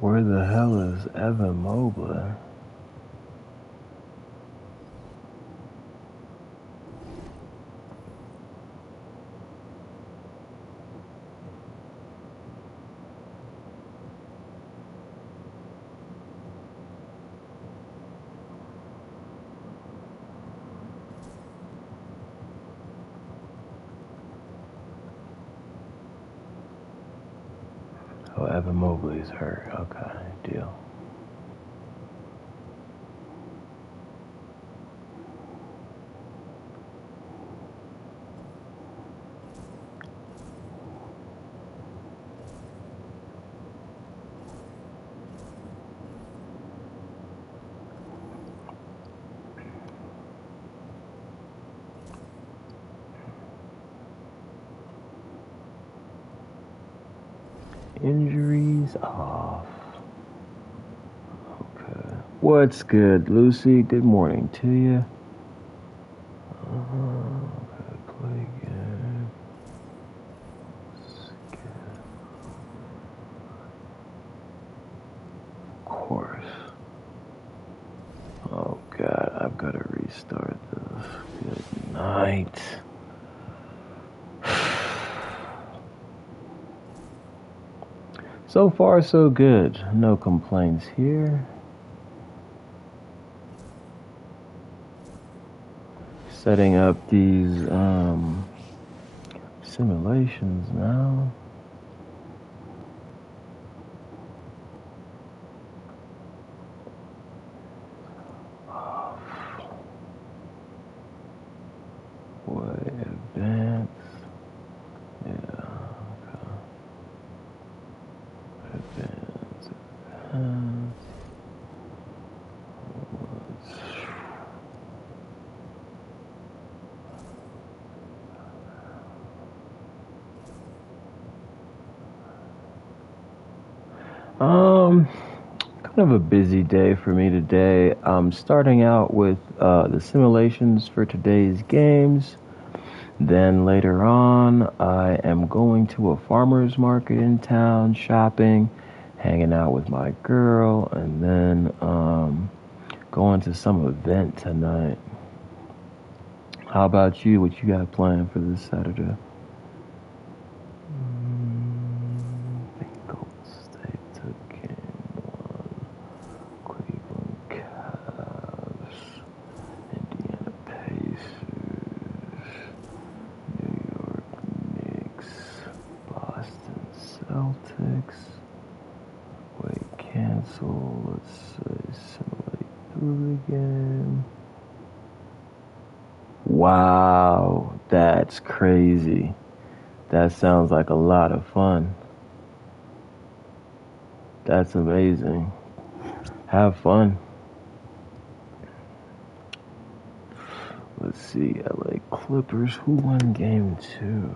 Where the hell is Evan Mobley? Oh, Evan Mobley's hurt. Okay, deal. Injuries off. Okay. What's good, Lucy? Good morning to you. Okay, play again. Of course. Oh god, I've got to restart this. Good night. So far, so good. No complaints here. Setting up these simulations now. What advance? Yeah. Okay. Advance. Kind of a busy day for me today. I'm starting out with the simulations for today's games. Then later on, I am going to a farmer's market in town, shopping, hanging out with my girl, and then going to some event tonight. How about you? What you got planned for this Saturday? I think Golden State took game one. Cleveland Cavs. Indiana Pacers. New York Knicks. Boston Celtics. Wait, cancel. Let's say simulate through the game. Wow, that's crazy. That sounds like a lot of fun. That's amazing. Have fun. Let's see, LA Clippers. Who won game 2?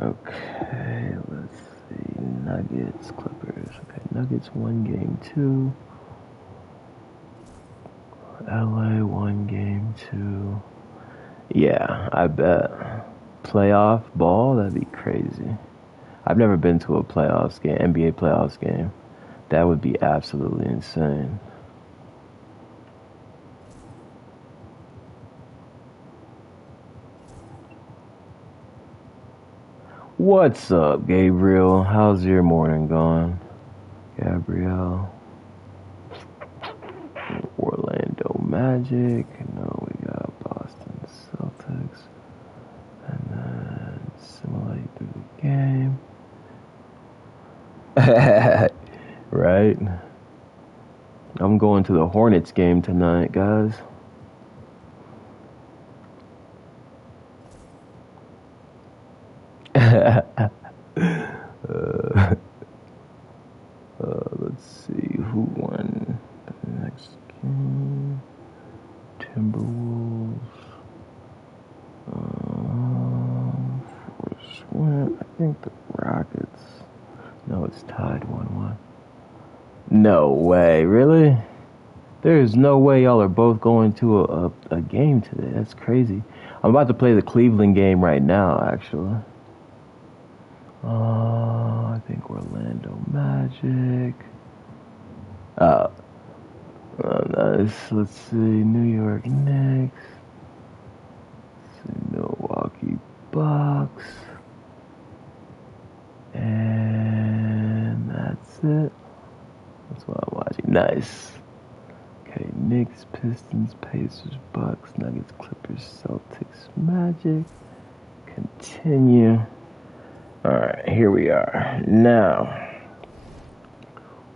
Okay, let's see. Nuggets, Clippers. Okay, Nuggets won game 2. LA won game 2. Yeah, I bet. Playoff ball? That'd be crazy. I've never been to a playoffs game, NBA playoffs game. That would be absolutely insane. What's up, Gabriel? How's your morning going? Gabrielle. Orlando Magic. No, we got Boston Celtics. And then simulate through the game. Right? I'm going to the Hornets game tonight, guys. Let's see who won the next game. Timberwolves. Force went. I think the Rockets. No, it's tied 1-1. No way, really? There's no way y'all are both going to a game today. That's crazy. I'm about to play the Cleveland game right now, actually. I think Orlando Magic. Uh, let's see, New York Knicks. Let's see, Milwaukee Bucks. And that's it. That's what I'm watching. Nice. Okay, Knicks, Pistons, Pacers, Bucks, Nuggets, Clippers, Celtics, Magic. Continue. Alright, here we are. Now,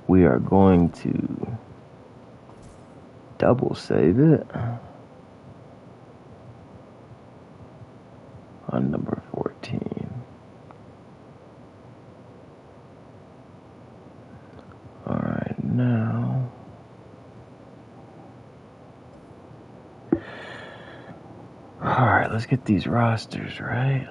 we are going to double save it on number 14. Alright, now alright, let's get these rosters right.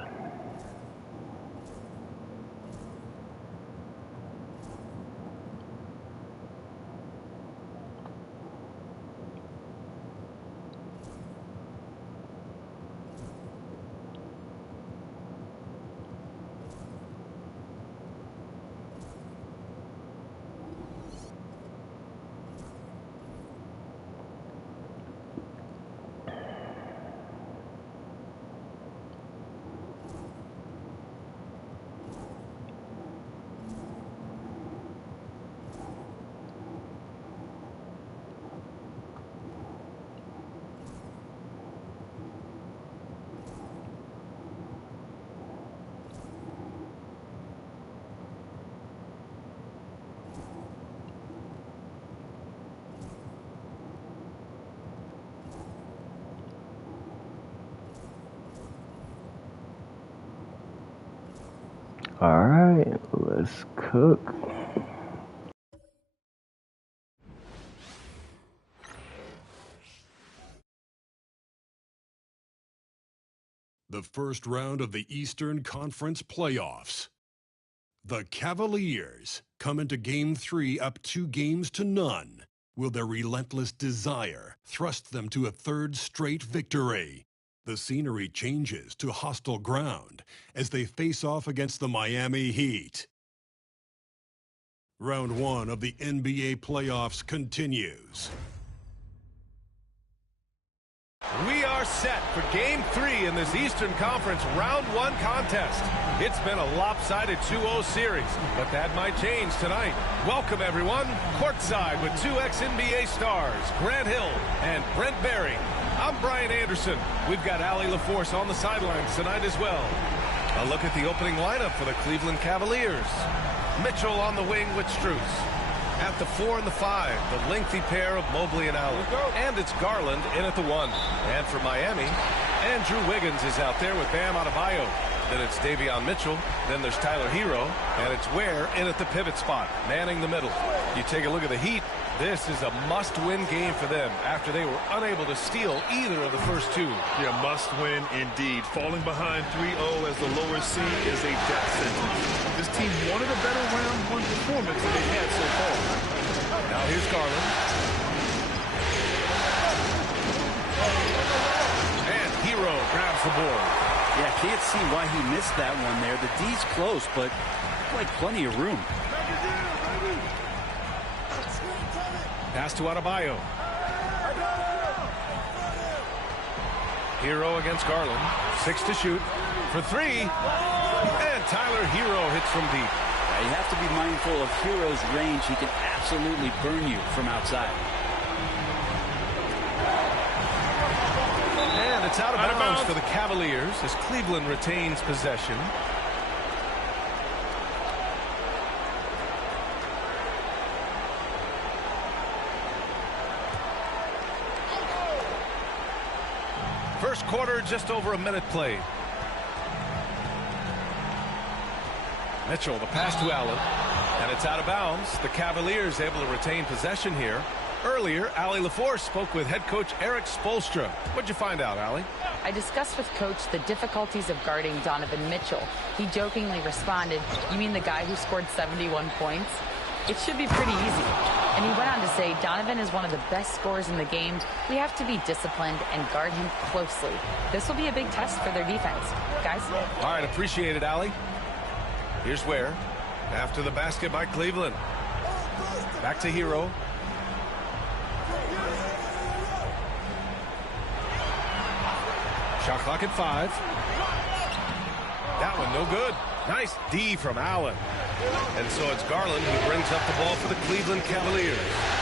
Alright, let's cook. The first round of the Eastern Conference playoffs. The Cavaliers come into Game 3 up 2-0. Will their relentless desire thrust them to a third straight victory? The scenery changes to hostile ground as they face off against the Miami Heat. Round 1 of the NBA playoffs continues. We are set for Game 3 in this Eastern Conference Round 1 contest. It's been a lopsided 2-0 series, but that might change tonight. Welcome, everyone, courtside with two ex-NBA stars, Grant Hill and Brent Berry. I'm Brian Anderson. We've got Allie LaForce on the sidelines tonight as well. A look at the opening lineup for the Cleveland Cavaliers. Mitchell on the wing with Strus. At the 4 and the 5, the lengthy pair of Mobley and Allen. And it's Garland in at the 1. And for Miami, Andrew Wiggins is out there with Bam Adebayo. Then it's Davion Mitchell. Then there's Tyler Hero. And it's Ware in at the pivot spot, manning the middle. You take a look at the Heat. This is a must-win game for them after they were unable to steal either of the first two. Yeah, must-win indeed. Falling behind 3-0 as the lower seed is a death sentence. This team wanted a better round 1 performance than they've had so far. Now here's Garland. And Hero grabs the board. Yeah, can't see why he missed that one there. The D's close, but like plenty of room. Pass to Adebayo. Hero against Garland. 6 to shoot. For 3. And Tyler Hero hits from deep. You have to be mindful of Hero's range. He can absolutely burn you from outside. And it's out of bounds for the Cavaliers as Cleveland retains possession. First quarter, just over a minute played. Mitchell, the pass to Allen. And it's out of bounds. The Cavaliers able to retain possession here. Earlier, Allie LaForce spoke with head coach Eric Spoelstra. What'd you find out, Allie? I discussed with Coach the difficulties of guarding Donovan Mitchell. He jokingly responded, "You mean the guy who scored 71 points?" It should be pretty easy. And he went on to say, Donovan is one of the best scorers in the game. We have to be disciplined and guard him closely. This will be a big test for their defense. Guys? All right, appreciate it, Allie. Here's where. After the basket by Cleveland. Back to Hero. Shot clock at 5. That one no good. Nice D from Allen. And so it's Garland who brings up the ball for the Cleveland Cavaliers.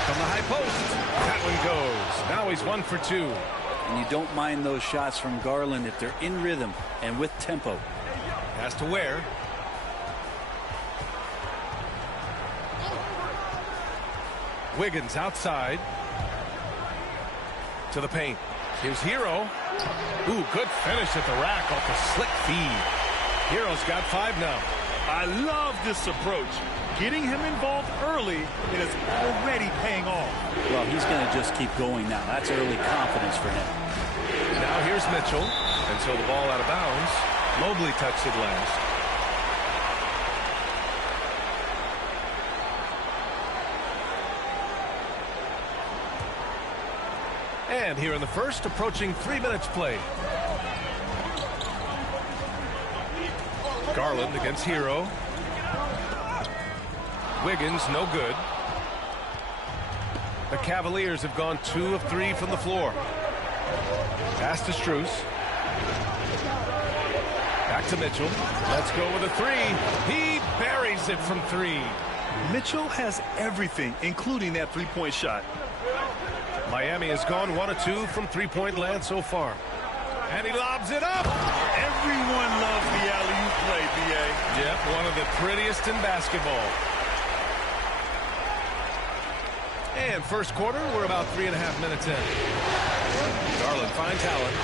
From the high post, that one goes. Now he's 1 for 2. And you don't mind those shots from Garland if they're in rhythm and with tempo. Has to Ware. Wiggins outside. To the paint. Here's Hero. Ooh, good finish at the rack off the slick feed. Hero's got 5 now. I love this approach. Getting him involved early, it is already paying off. Well, he's going to just keep going now. That's early confidence for him. Now here's Mitchell. And so the ball out of bounds. Mobley touched it last. And here in the first, approaching 3 minutes played. Garland against Hero. Wiggins, no good. The Cavaliers have gone 2 of 3 from the floor. Pass to Strus. Back to Mitchell. Let's go with a 3. He buries it from 3. Mitchell has everything, including that three-point shot. Miami has gone 1 of 2 from three-point land so far. And he lobs it up. Everyone loves the alley-oop play, B.A. Yep, one of the prettiest in basketball. And first quarter, we're about 3.5 minutes in. Garland finds Allen.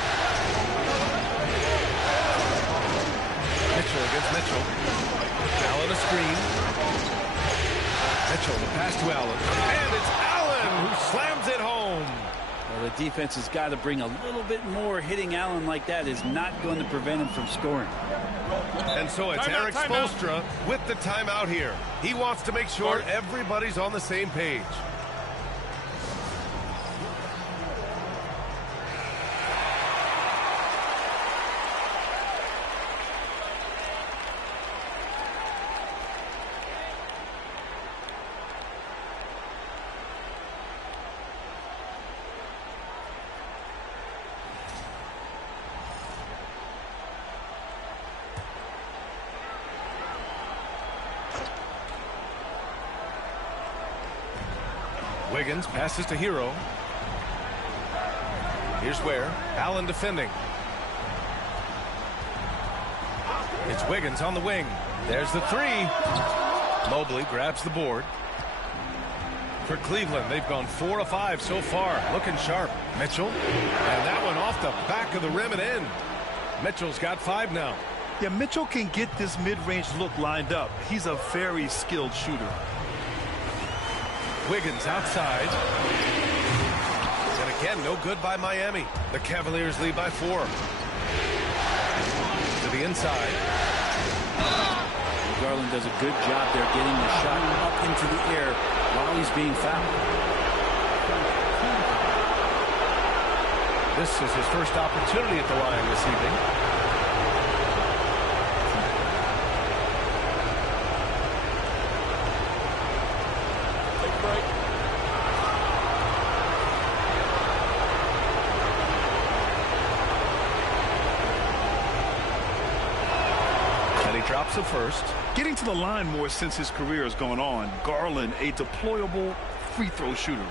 Mitchell against Mitchell. Allen a screen. Mitchell, the pass to Allen. And it's Allen who slams it home. Well, the defense has got to bring a little bit more. Hitting Allen like that is not going to prevent him from scoring. And so it's Eric Spoelstra with the timeout here. He wants to make sure everybody's on the same page. Wiggins passes to Hero. Here's where. Allen defending. It's Wiggins on the wing. There's the 3. Mobley grabs the board. For Cleveland, they've gone 4 of 5 so far. Looking sharp. Mitchell. And that one off the back of the rim and in. Mitchell's got 5 now. Yeah, Mitchell can get this mid-range look lined up. He's a very skilled shooter. Wiggins outside. And again, no good by Miami. The Cavaliers lead by 4. To the inside. Garland does a good job there getting the shot up into the air while he's being fouled. This is his first opportunity at the line this evening. Drops it first. Getting to the line more since his career has gone on. Garland, a deployable free throw shooter.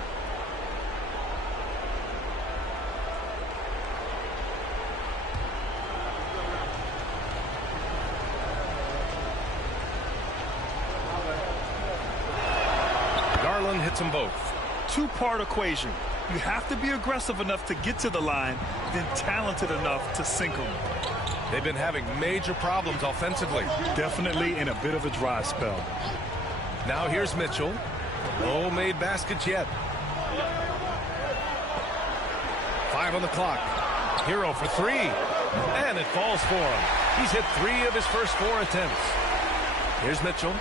Garland hits them both. Two-part equation. You have to be aggressive enough to get to the line, then talented enough to sink them. They've been having major problems offensively. Definitely in a bit of a dry spell. Now here's Mitchell. No made baskets yet. 5 on the clock. Hero for 3. And it falls for him. He's hit 3 of his first 4 attempts. Here's Mitchell.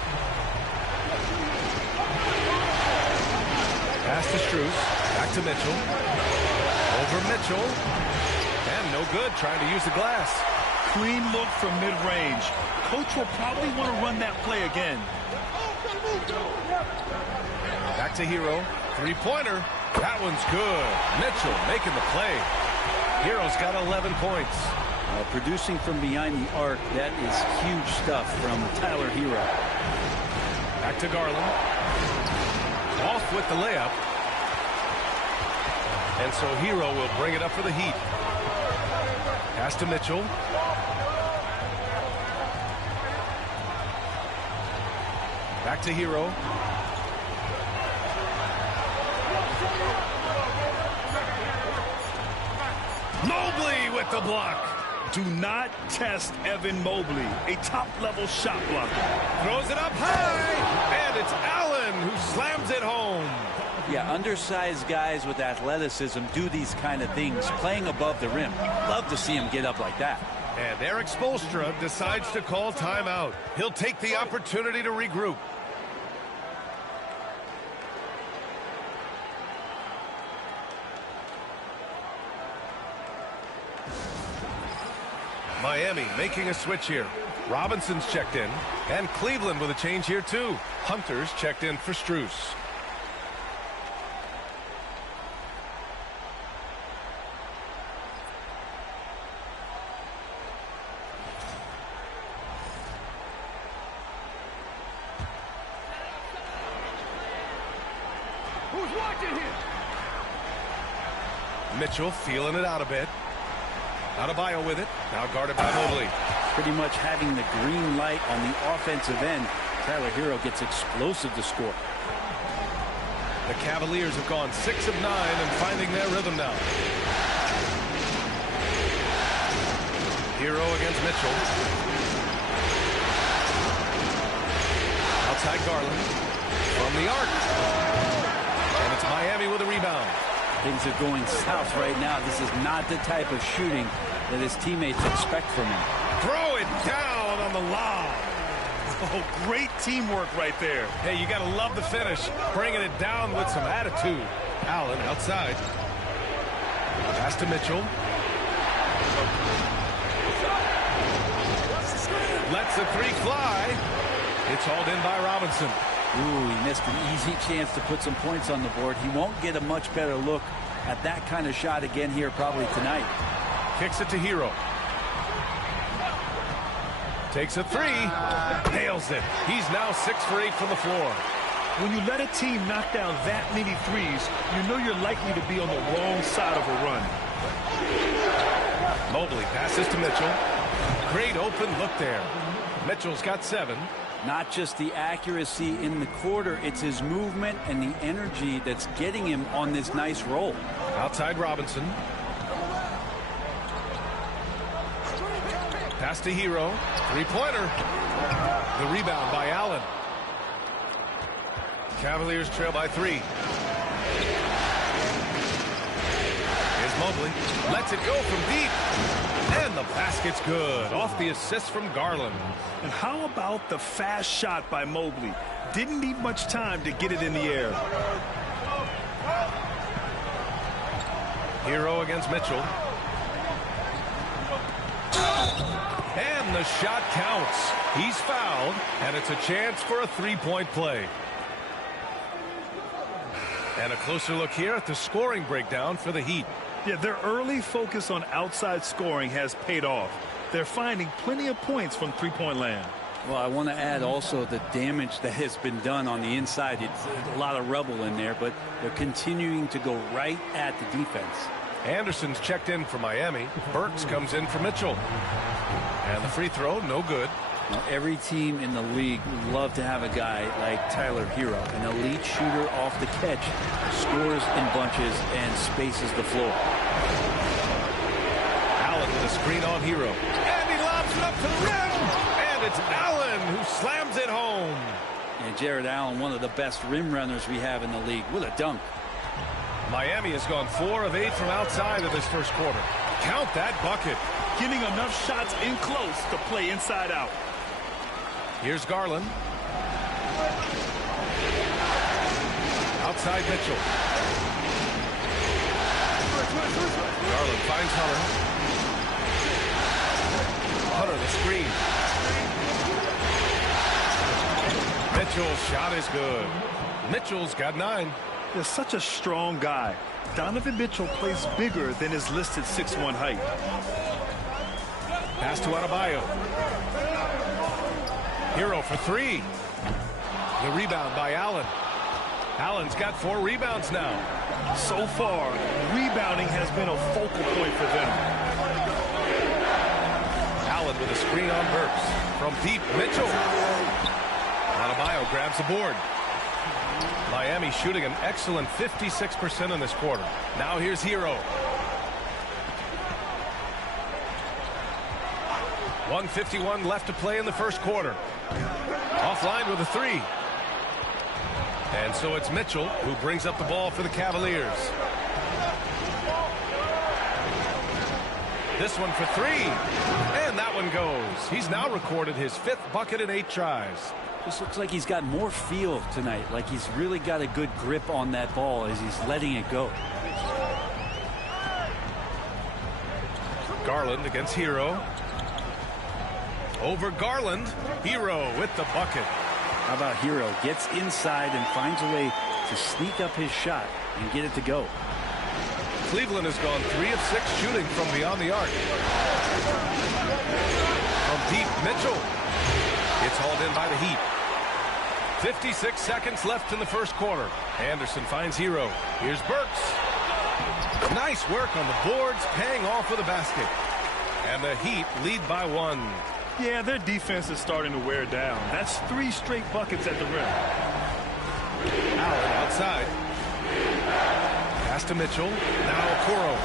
pass to Strus. Back to Mitchell. Over Mitchell. And no good, trying to use the glass. Clean look from mid-range. Coach will probably want to run that play again. Back to Hero. Three-pointer. That one's good. Mitchell making the play. Hero's got 11 points. Producing from behind the arc, that is huge stuff from Tyler Hero. Back to Garland. Off with the layup. And so Hero will bring it up for the Heat. Pass to Mitchell. Back to Hero. Mobley with the block. Do not test Evan Mobley, a top-level shot blocker. Throws it up high, and it's Allen who slams it home. Yeah, undersized guys with athleticism do these kind of things, playing above the rim. Love to see him get up like that. And Eric Spoelstra decides to call timeout. He'll take the opportunity to regroup. Miami making a switch here. Robinson's checked in, and Cleveland with a change here too. Hunter's checked in for Strus. Who's watching here? Mitchell feeling it out a bit. Adebayo with it. Now guarded by Mobley. Pretty much having the green light on the offensive end. Tyler Hero gets explosive to score. The Cavaliers have gone 6 of 9 and finding their rhythm now. Hero against Mitchell. Outside Garland. From the arc. And it's Miami with a rebound. Things are going south right now. This is not the type of shooting that his teammates expect from him. Throw it down on the lob. Oh, great teamwork right there. Hey, you got to love the finish. Bringing it down with some attitude. Allen outside. Pass to Mitchell. Lets the three fly. It's hauled in by Robinson. Ooh, he missed an easy chance to put some points on the board. He won't get a much better look at that kind of shot again here probably tonight. Kicks it to Hero. Takes a three. Nails it. He's now 6 for 8 from the floor. When you let a team knock down that many threes, you know you're likely to be on the wrong side of a run. Mobley passes to Mitchell. Great open look there. Mitchell's got 7. Not just the accuracy in the quarter, it's his movement and the energy that's getting him on this nice roll. Outside Robinson. Pass to Hero. Three-pointer. The rebound by Allen. Cavaliers trail by 3. Here's Mobley. Lets it go from deep. And the basket's good. Off the assist from Garland. And how about the fast shot by Mobley? Didn't need much time to get it in the air. Hero against Mitchell. And the shot counts. He's fouled, and it's a chance for a three-point play. And a closer look here at the scoring breakdown for the Heat. Yeah, their early focus on outside scoring has paid off. They're finding plenty of points from three-point land. Well, I want to add also the damage that has been done on the inside. It's a lot of rubble in there, but they're continuing to go right at the defense. Anderson's checked in for Miami. Burks comes in for Mitchell. And the free throw, no good. Now, every team in the league would love to have a guy like Tyler Hero, an elite shooter off the catch, scores in bunches and spaces the floor. Allen with a screen on Hero. And he lobs it up to the rim. And it's Allen who slams it home. And Jared Allen, one of the best rim runners we have in the league, with a dunk. Miami has gone 4 of 8 from outside of this first quarter. Count that bucket. Getting enough shots in close to play inside out. Here's Garland. outside Mitchell. Garland finds Hunter. Hunter the screen. Mitchell's shot is good. Mitchell's got 9. They're such a strong guy. Donovan Mitchell plays bigger than his listed 6'1" height. Pass to Adebayo. Hero for 3. The rebound by Allen. Allen's got 4 rebounds now. So far, rebounding has been a focal point for them. Allen with a screen on Burks. From deep, Mitchell. Adebayo grabs the board. Miami shooting an excellent 56% in this quarter. Now here's Hero. 1:51 left to play in the first quarter. Offline with a 3. And so it's Mitchell who brings up the ball for the Cavaliers. This one for 3. And that one goes. He's now recorded his 5th bucket in 8 tries. This looks like he's got more feel tonight, like he's really got a good grip on that ball as he's letting it go. Garland against Hero. Over Garland. Hero with the bucket. How about Hero gets inside and finds a way to sneak up his shot and get it to go. Cleveland has gone 3 of 6 shooting from beyond the arc. From deep, Mitchell. It's hauled in by the Heat. 56 seconds left in the first quarter. Anderson finds Hero. Here's Burks. Nice work on the boards, paying off with a basket. And the Heat lead by 1. Yeah, their defense is starting to wear down. That's 3 straight buckets at the rim. Allen outside. Pass to Mitchell. Now Okoro.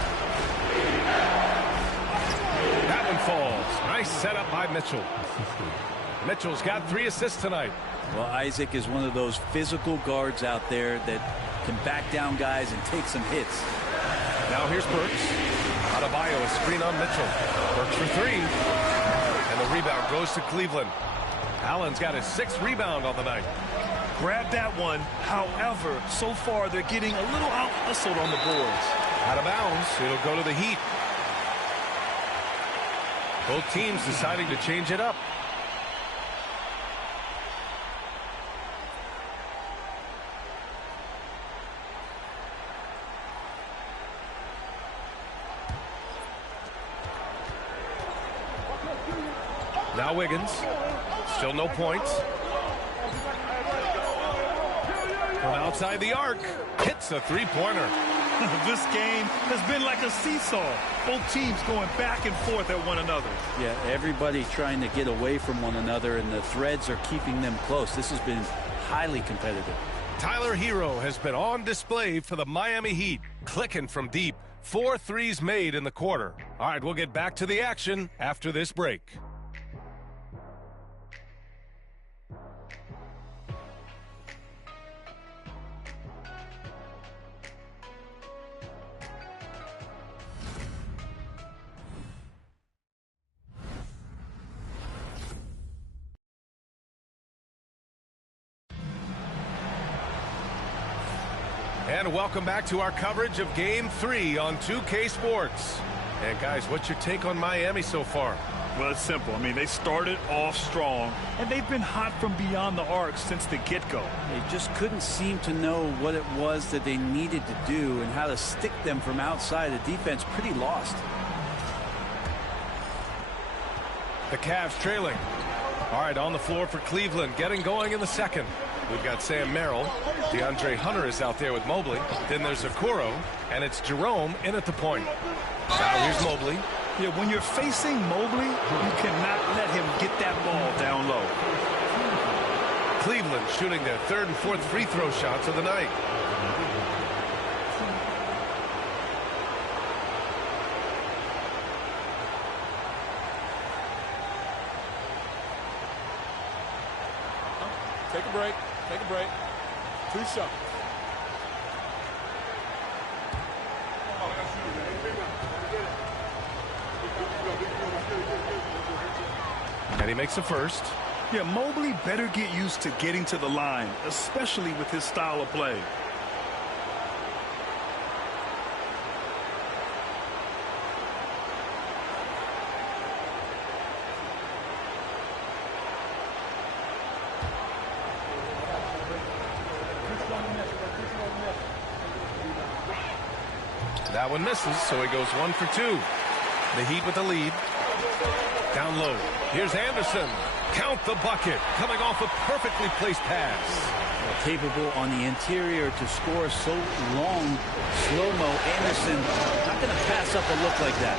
That one falls. Nice setup by Mitchell. Mitchell's got 3 assists tonight. Well, Isaac is one of those physical guards out there that can back down guys and take some hits. Now here's Burks. Adebayo, a screen on Mitchell. Burks for 3. And the rebound goes to Cleveland. Allen's got his 6th rebound on the night. Grab that one. However, so far they're getting a little out-hustled on the boards. Out of bounds. It'll go to the Heat. Both teams deciding to change it up. Now Wiggins. Still no points. From outside the arc. Hits a 3-pointer. This game has been like a seesaw. Both teams going back and forth at one another. Yeah, everybody trying to get away from one another, and the threads are keeping them close. This has been highly competitive. Tyler Hero has been on display for the Miami Heat. Clicking from deep. 4 threes made in the quarter. All right, we'll get back to the action after this break. And welcome back to our coverage of Game 3 on 2K Sports. And guys, what's your take on Miami so far? Well, it's simple. I mean, they started off strong, and they've been hot from beyond the arc since the get-go. They just couldn't seem to know what it was that they needed to do and how to stick them from outside. The defense pretty lost. The Cavs trailing. All right, on the floor for Cleveland, getting going in the second. We've got Sam Merrill. DeAndre Hunter is out there with Mobley. Then there's Okoro, and it's Jerome in at the point. Now here's Mobley. Yeah, when you're facing Mobley, you cannot let him get that ball down low. Cleveland shooting their 3rd and 4th free throw shots of the night. Take a break. Take a break. 2 shots. And he makes the first. Yeah, Mobley better get used to getting to the line, especially with his style of play. That one misses, so he goes 1 for 2. The Heat with the lead. Down low. Here's Anderson. Count the bucket. Coming off a perfectly placed pass. Capable on the interior to score so long. Slow-mo. Anderson not going to pass up a look like that.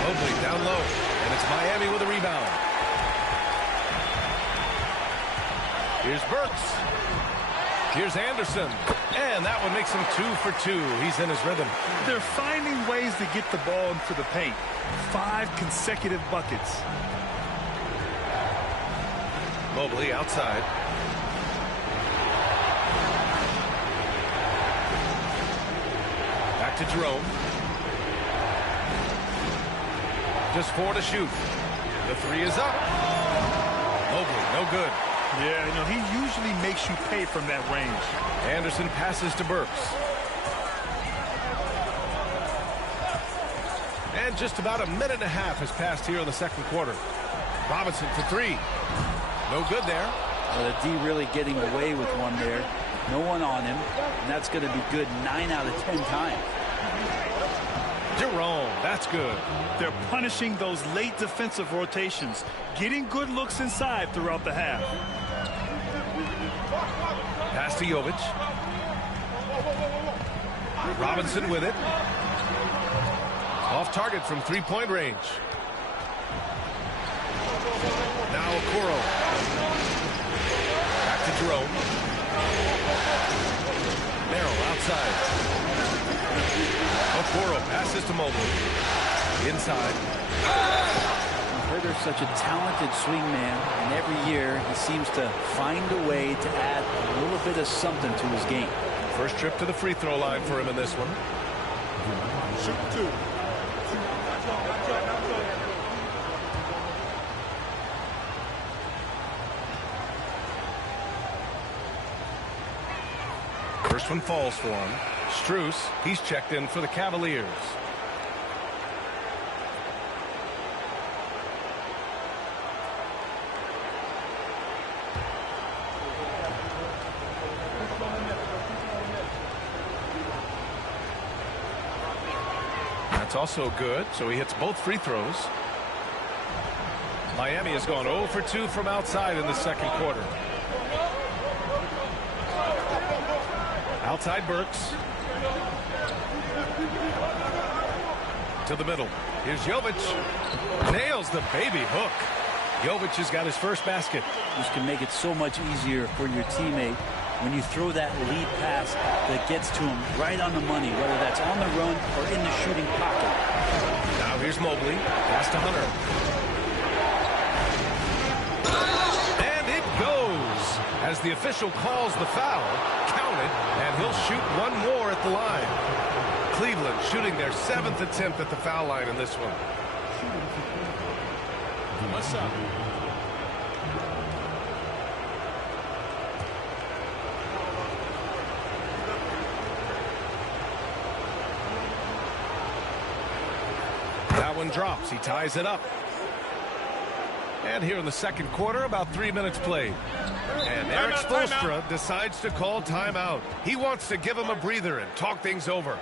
Mobley down low. And it's Miami with a rebound. Here's Burks. Here's Anderson. And that one makes him 2 for 2. He's in his rhythm. They're finding ways to get the ball into the paint. 5 consecutive buckets. Mobley outside. Back to Jerome. Just 4 to shoot. The 3 is up. Mobley, no good. Yeah, you know, he usually makes you pay from that range. Anderson passes to Burks. And just about a minute and a half has passed here in the second quarter. Robinson for 3. No good there. Well, the D really getting away with one there. No one on him. And that's going to be good 9 out of 10 times. Jerome, that's good. They're punishing those late defensive rotations, getting good looks inside throughout the half. Pass to Jovic. Robinson with it. Off target from three-point range. Now Okoro. Back to Jerome. Merrill outside. Okoro passes to Mobley. Inside. Herder's such a talented swingman, and every year he seems to find a way to add a little bit of something to his game. First trip to the free throw line for him in this one. Shoot 2. First one falls for him. Strus, he's checked in for the Cavaliers. That's also good, so he hits both free throws. Miami has gone 0 for 2 from outside in the second quarter. Outside Burks. To the middle. Here's Jovic. Nails the baby hook. Jovic has got his first basket. This can make it so much easier for your teammate when you throw that lead pass that gets to him right on the money, whether that's on the run or in the shooting pocket. Now here's Mobley. Pass to Hunter. And it goes. As the official calls the foul, counted, and he'll shoot one more at the line. Cleveland shooting their 7th attempt at the foul line in this one. What's up? That one drops. He ties it up. And here in the second quarter, about 3 minutes played. And Eric Spoelstra decides to call timeout. He wants to give him a breather and talk things over.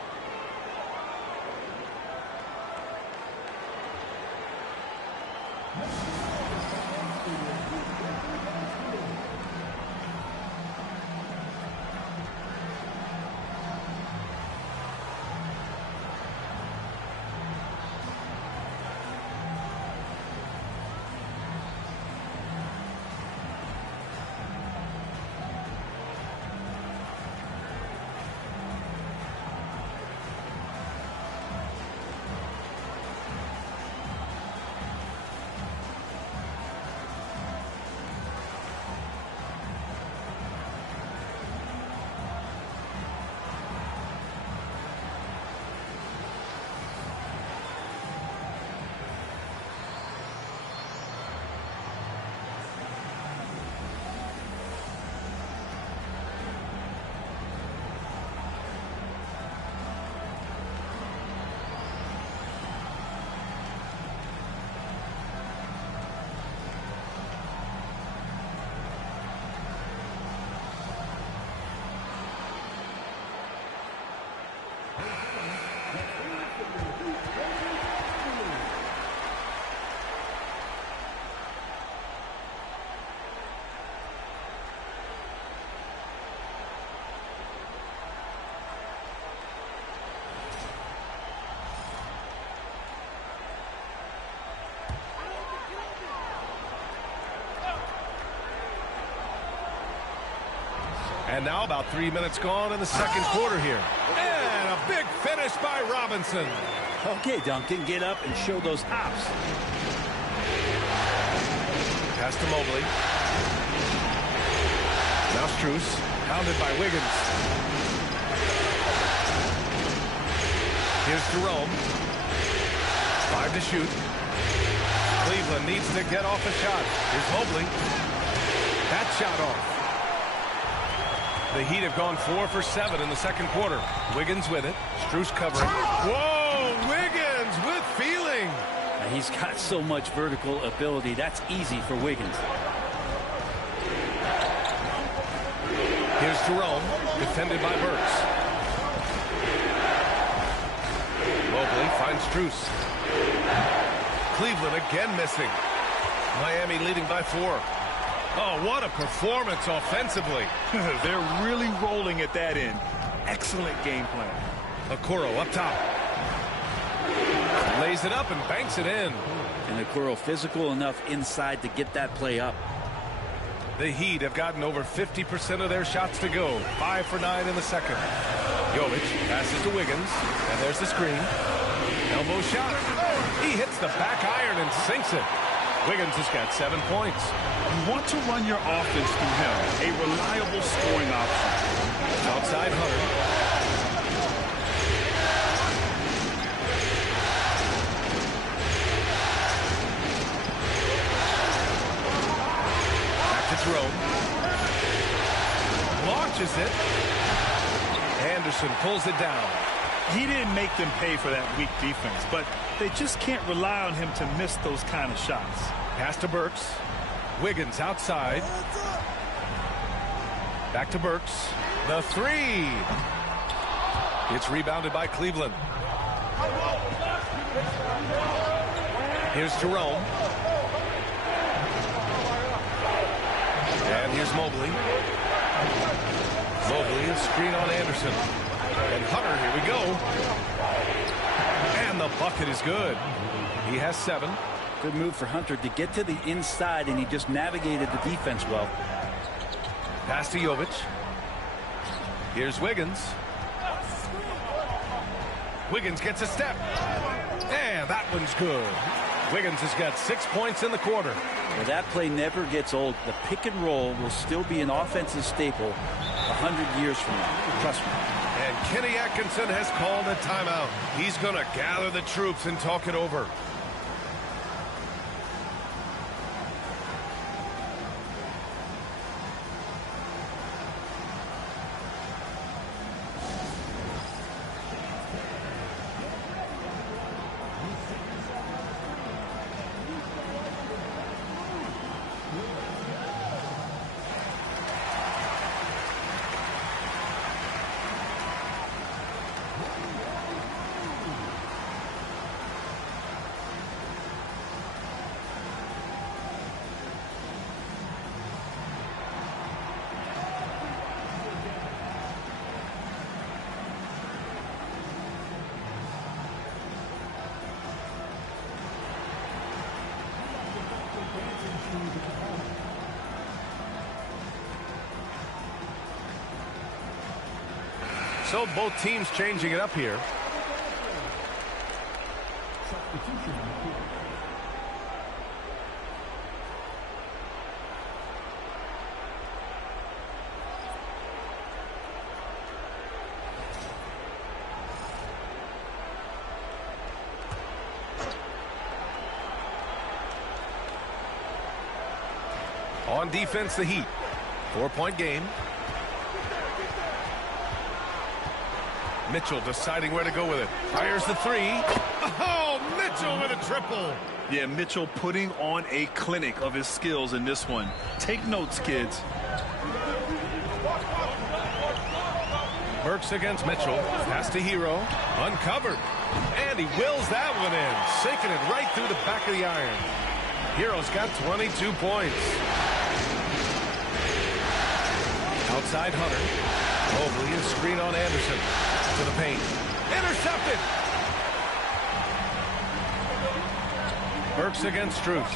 And now about 3 minutes gone in the second quarter here. And a big finish by Robinson. Okay, Duncan, get up and show those hops. Pass to Mobley. Now Strus, pounded by Wiggins. Here's Jerome. 5 to shoot. Cleveland needs to get off a shot. Here's Mobley. That shot off. The Heat have gone 4 for 7 in the second quarter. Wiggins with it. Strus covering. Whoa! Wiggins with feeling. He's got so much vertical ability. That's easy for Wiggins. Here's Jerome, defended by Burks. Mobley finds Strus. Cleveland again missing. Miami leading by 4. Oh, what a performance offensively. They're really rolling at that end. Excellent game plan. Okoro up top. Lays it up and banks it in. And Okoro physical enough inside to get that play up. The Heat have gotten over 50% of their shots to go. 5 for 9 in the second. Jovic passes to Wiggins. And there's the screen. Elbow shot. He hits the back iron and sinks it. Wiggins has got 7 points. You want to run your offense through him. A reliable scoring option. Outside Hunter. Back to Jerome. Launches it. Anderson pulls it down. He didn't make them pay for that weak defense, but they just can't rely on him to miss those kind of shots. Pass to Burks. Wiggins outside. Back to Burks. The 3. It's rebounded by Cleveland. Here's Jerome. And here's Mobley. Mobley, a screen on Anderson. And Hunter, here we go. And the bucket is good. He has 7. Good move for Hunter to get to the inside, and he just navigated the defense well. Pass to Jovic. Here's Wiggins. Wiggins gets a step. And that one's good. Wiggins has got 6 points in the quarter. Well, that play never gets old. The pick and roll will still be an offensive staple 100 years from now. Trust me. And Kenny Atkinson has called a timeout. He's going to gather the troops and talk it over. So both teams changing it up here. On defense, the Heat. 4-point game. Mitchell deciding where to go with it. Fires the 3. Oh, Mitchell with a triple. Yeah, Mitchell putting on a clinic of his skills in this one. Take notes, kids. Burks against Mitchell. Pass to Hero. Uncovered. And he wills that one in. Sinking it right through the back of the iron. Hero's got 22 points. Outside Hunter. Mobley, a screen on Anderson. To the paint. Intercepted. Burks against Strus.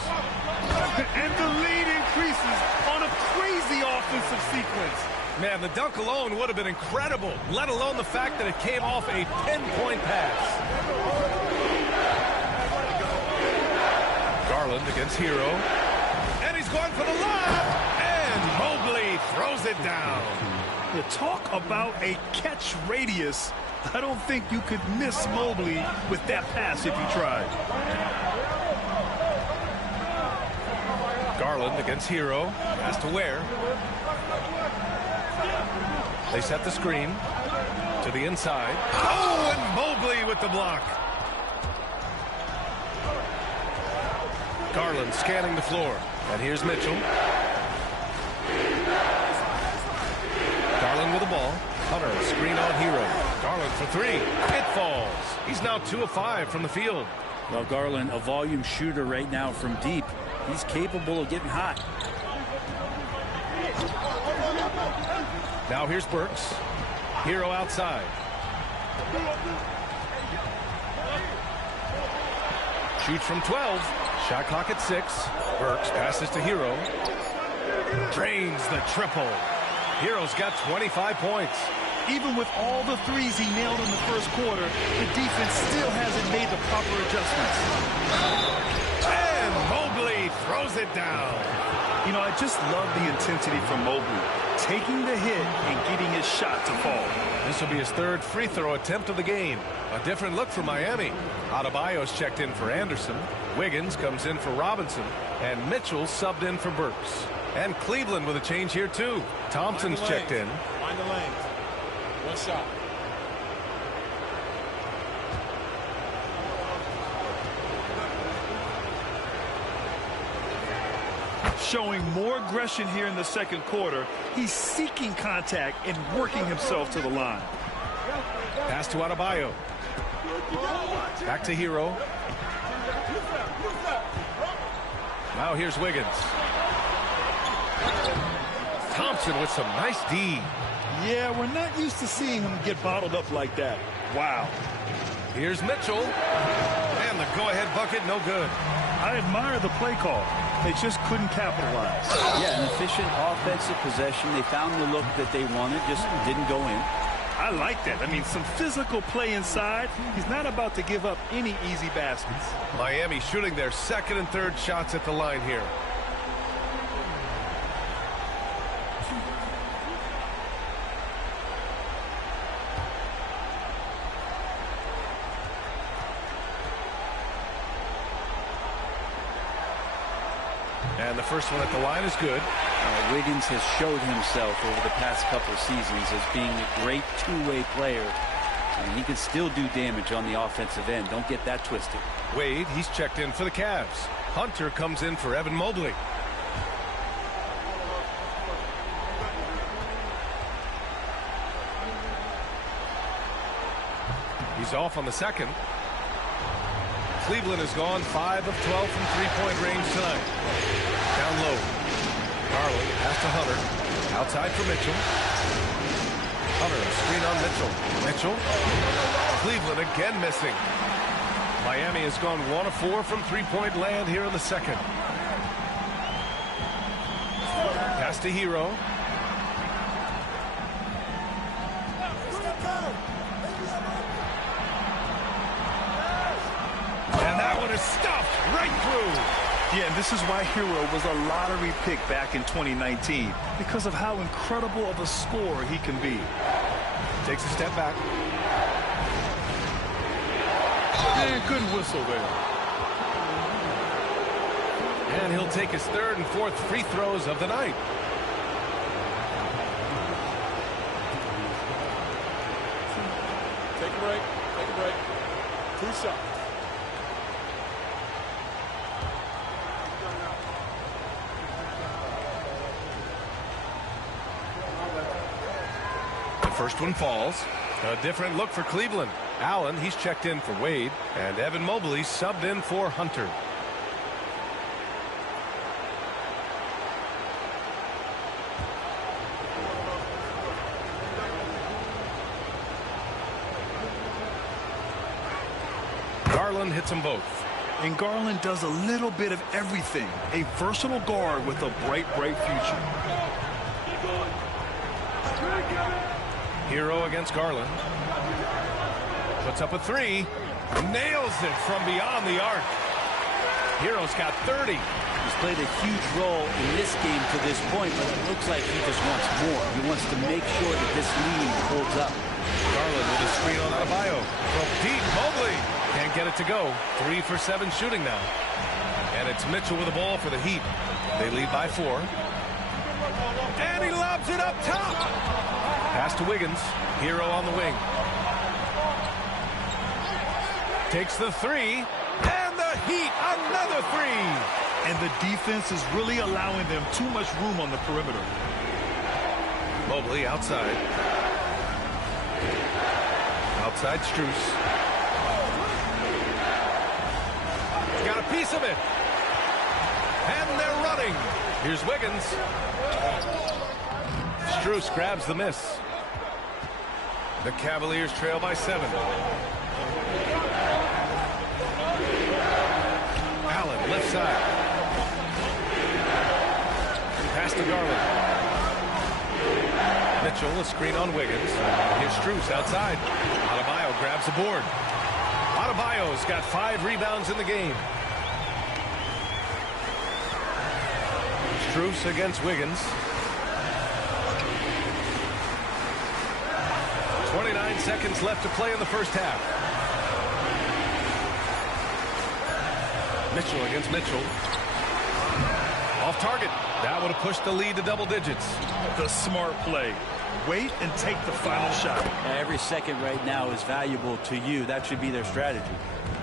And the lead increases on a crazy offensive sequence. Man, the dunk alone would have been incredible, let alone the fact that it came off a pinpoint pass. Garland against Hero. And he's going for the lob. And Mobley throws it down. You talk about a catch radius. I don't think you could miss Mobley with that pass if you tried. Garland against Hero. Pass to Ware. They set the screen to the inside. Oh, and Mobley with the block. Garland scanning the floor. And here's Mitchell. Garland with the ball. Hunter, screen on Hero. Garland for three. It falls. He's now 2 of 5 from the field. Well, Garland, a volume shooter right now from deep. He's capable of getting hot. Now here's Burks. Hero outside. Shoots from 12. Shot clock at 6. Burks passes to Hero. Drains the triple. Hero's got 25 points. Even with all the threes he nailed in the first quarter, the defense still hasn't made the proper adjustments. And Mobley throws it down. You know, I just love the intensity from Mobley, taking the hit and getting his shot to fall. This will be his 3rd free throw attempt of the game. A different look for Miami. Adebayo's checked in for Anderson. Wiggins comes in for Robinson. And Mitchell subbed in for Burks. And Cleveland with a change here, too. Thompson's checked in. Find the lanes. One shot. Showing more aggression here in the second quarter. He's seeking contact and working himself to the line. Pass to Adebayo. Back to Hero. Now here's Wiggins. Thompson with some nice D. Yeah, we're not used to seeing him get bottled up like that. Wow. Here's Mitchell. And the go-ahead bucket, no good. I admire the play call. They just couldn't capitalize. Yeah, an efficient offensive possession. They found the look that they wanted, just didn't go in. I like that. I mean, some physical play inside. He's not about to give up any easy baskets. Miami shooting their 2nd and 3rd shots at the line here. And the first one at the line is good. Wiggins has showed himself over the past couple seasons as being a great two-way player. And he can still do damage on the offensive end. Don't get that twisted. Wade, he's checked in for the Cavs. Hunter comes in for Evan Mobley. He's off on the second. Cleveland has gone 5 of 12 from three-point range tonight. Down low. Garland pass to Hunter. Outside for Mitchell. Hunter, screen on Mitchell. Mitchell. Cleveland again missing. Miami has gone 1 of 4 from three-point land here in the second. Pass to Hero. And that one is stuffed right through. Yeah, and this is why Hero was a lottery pick back in 2019, because of how incredible of a scorer he can be. Takes a step back. And good whistle there. And he'll take his 3rd and 4th free throws of the night. Take a break. Take a break. 2 shots. The first one falls. A different look for Cleveland. Allen, he's checked in for Wade. And Evan Mobley subbed in for Hunter. Garland hits them both. And Garland does a little bit of everything. A versatile guard with a bright, bright future. Hero against Garland. Puts up a three. Nails it from beyond the arc. Hero's got 30. He's played a huge role in this game to this point, but it looks like he just wants more. He wants to make sure that this lead holds up. Garland with a screen on Adebayo. From deep, Mobley can't get it to go. 3 for 7 shooting now. And it's Mitchell with the ball for the Heat. They lead by 4. And he lobs it up top. Pass to Wiggins. Hero on the wing. Takes the three. And the Heat, another three. And the defense is really allowing them too much room on the perimeter. Mobley outside. Outside Strus. Got a piece of it. And they're running. Here's Wiggins. Strus grabs the miss. The Cavaliers trail by 7. Allen, left side. Pass to Garland. Mitchell, a screen on Wiggins. Here's Strus outside. Adebayo grabs the board. Adebayo's got 5 rebounds in the game. Strus against Wiggins. 29 seconds left to play in the first half. Mitchell against Mitchell. Off target. That would have pushed the lead to double digits. The smart play. Wait and take the final shot. Every second right now is valuable to you. That should be their strategy.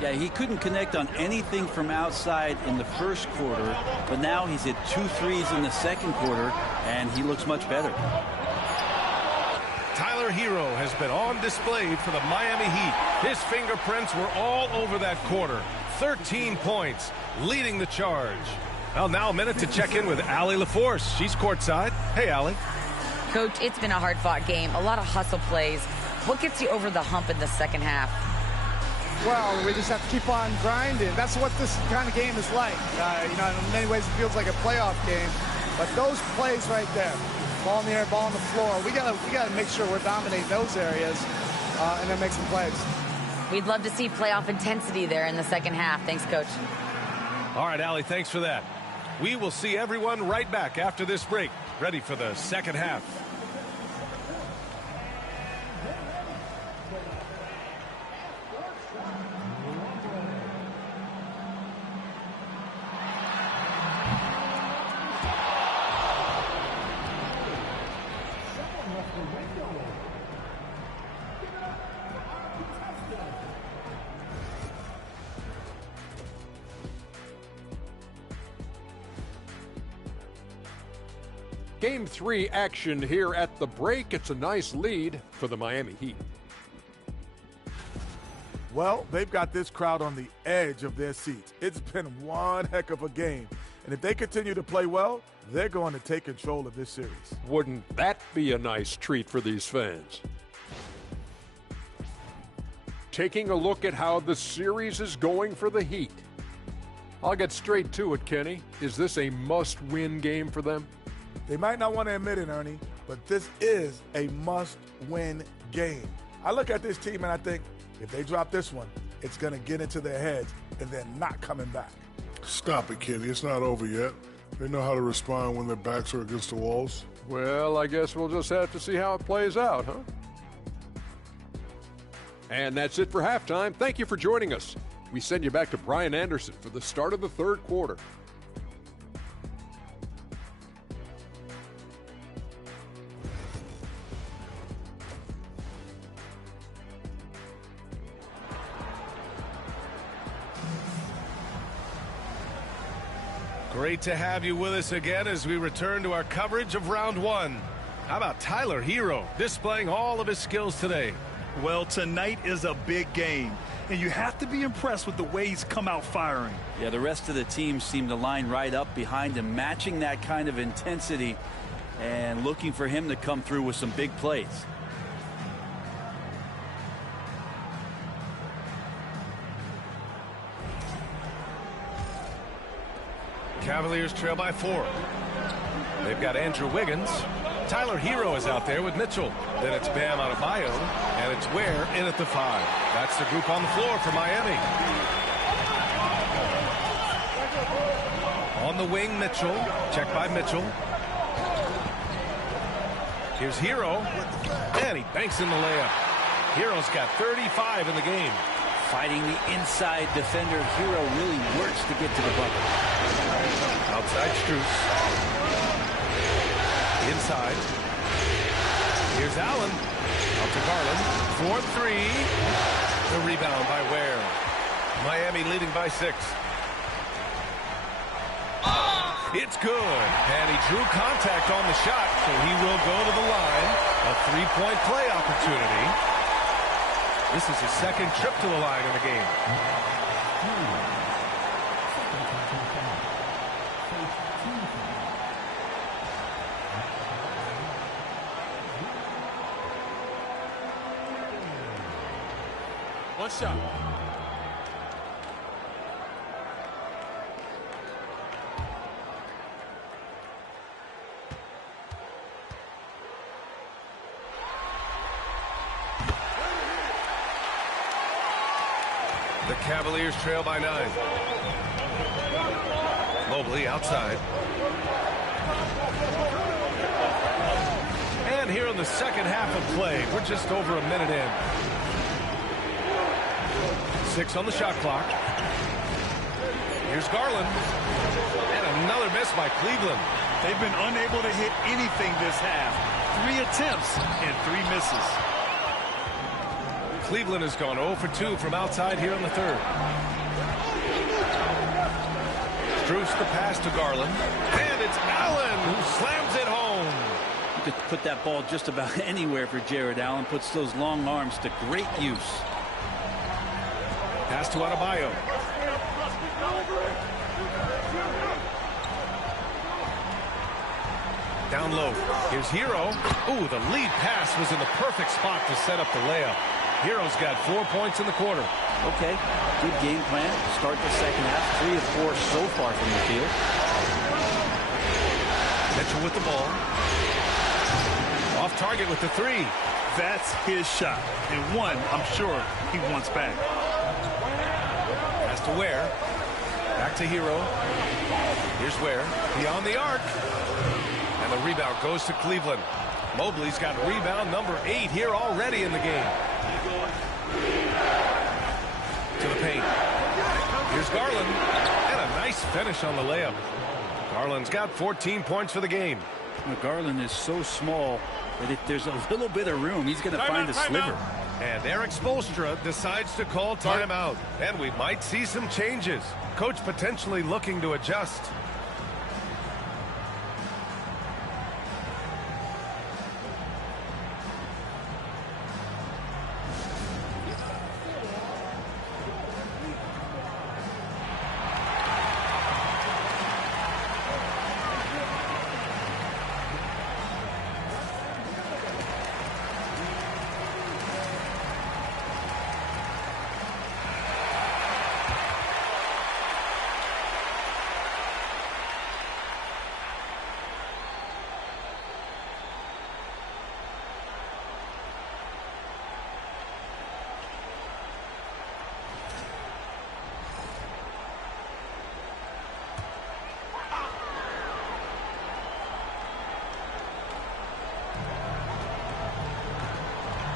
Yeah, he couldn't connect on anything from outside in the first quarter, but now he's hit 2 threes in the second quarter, and he looks much better. Tyler Hero has been on display for the Miami Heat. His fingerprints were all over that quarter. 13 points, leading the charge. Well, now a minute to check in with Allie LaForce. She's courtside. Hey, Allie. Coach, it's been a hard-fought game. A lot of hustle plays. What gets you over the hump in the second half? Well, we just have to keep on grinding. That's what this kind of game is like. You know, in many ways it feels like a playoff game. But those plays right there, ball in the air, ball on the floor, we gotta make sure we're dominating those areas and then make some plays. We'd love to see playoff intensity there in the second half. Thanks, Coach. All right, Allie, thanks for that. We will see everyone right back after this break, ready for the second half. Game 3 action here at the break. It's a nice lead for the Miami Heat. Well, they've got this crowd on the edge of their seats. It's been one heck of a game. And if they continue to play well, they're going to take control of this series. Wouldn't that be a nice treat for these fans? Taking a look at how the series is going for the Heat. I'll get straight to it, Kenny. Is this a must-win game for them? They might not want to admit it, Ernie, but this is a must-win game. I look at this team and I think, if they drop this one, it's going to get into their heads and they're not coming back. Stop it, Kenny. It's not over yet. They know how to respond when their backs are against the walls. Well, I guess we'll just have to see how it plays out, huh? And that's it for halftime. Thank you for joining us. We send you back to Brian Anderson for the start of the third quarter. Great to have you with us again as we return to our coverage of round 1. How about Tyler Hero displaying all of his skills today? Well, tonight is a big game, and you have to be impressed with the way he's come out firing. Yeah, the rest of the team seem to line right up behind him, matching that kind of intensity and looking for him to come through with some big plays. Cavaliers trail by 4. They've got Andrew Wiggins. Tyler Hero is out there with Mitchell. Then it's Bam Adebayo, and it's Ware in at the 5. That's the group on the floor for Miami. On the wing, Mitchell. Check by Mitchell. Here's Hero, and he banks in the layup. Hero's got 35 in the game. Fighting the inside defender, Hero really works to get to the bucket. Outside Strus. Inside. Here's Allen. Out to Garland. 4-3. The rebound by Ware. Miami leading by 6. It's good. And he drew contact on the shot, so he will go to the line. A 3-point play opportunity. This is his second trip to the line in the game. One shot. The Cavaliers trail by 9. Mobley outside. And here in the second half of play, we're just over a minute in. 6 on the shot clock. Here's Garland. And another miss by Cleveland. They've been unable to hit anything this half. 3 attempts and 3 misses. Cleveland has gone 0 for 2 from outside here in the third. Strus the pass to Garland. And it's Allen who slams it home. You could put that ball just about anywhere for Jared Allen. Puts those long arms to great use. Pass to Adebayo. Down low. Here's Hero. Ooh, the lead pass was in the perfect spot to set up the layup. Hero's got 4 points in the quarter. Okay, good game plan. Start the second half. 3 of 4 so far from the field. Mitchell with the ball. Off target with the 3. That's his shot. And one, I'm sure, he wants back. Pass to Ware. Back to Hero. Here's Ware. Beyond the arc. And the rebound goes to Cleveland. Mobley's got rebound number 8 here already in the game. To the paint. Here's Garland. And a nice finish on the layup. Garland's got 14 points for the game. Now, Garland is so small that if there's a little bit of room, he's going to find a sliver. And Eric Spoelstra decides to call timeout. And we might see some changes. Coach potentially looking to adjust.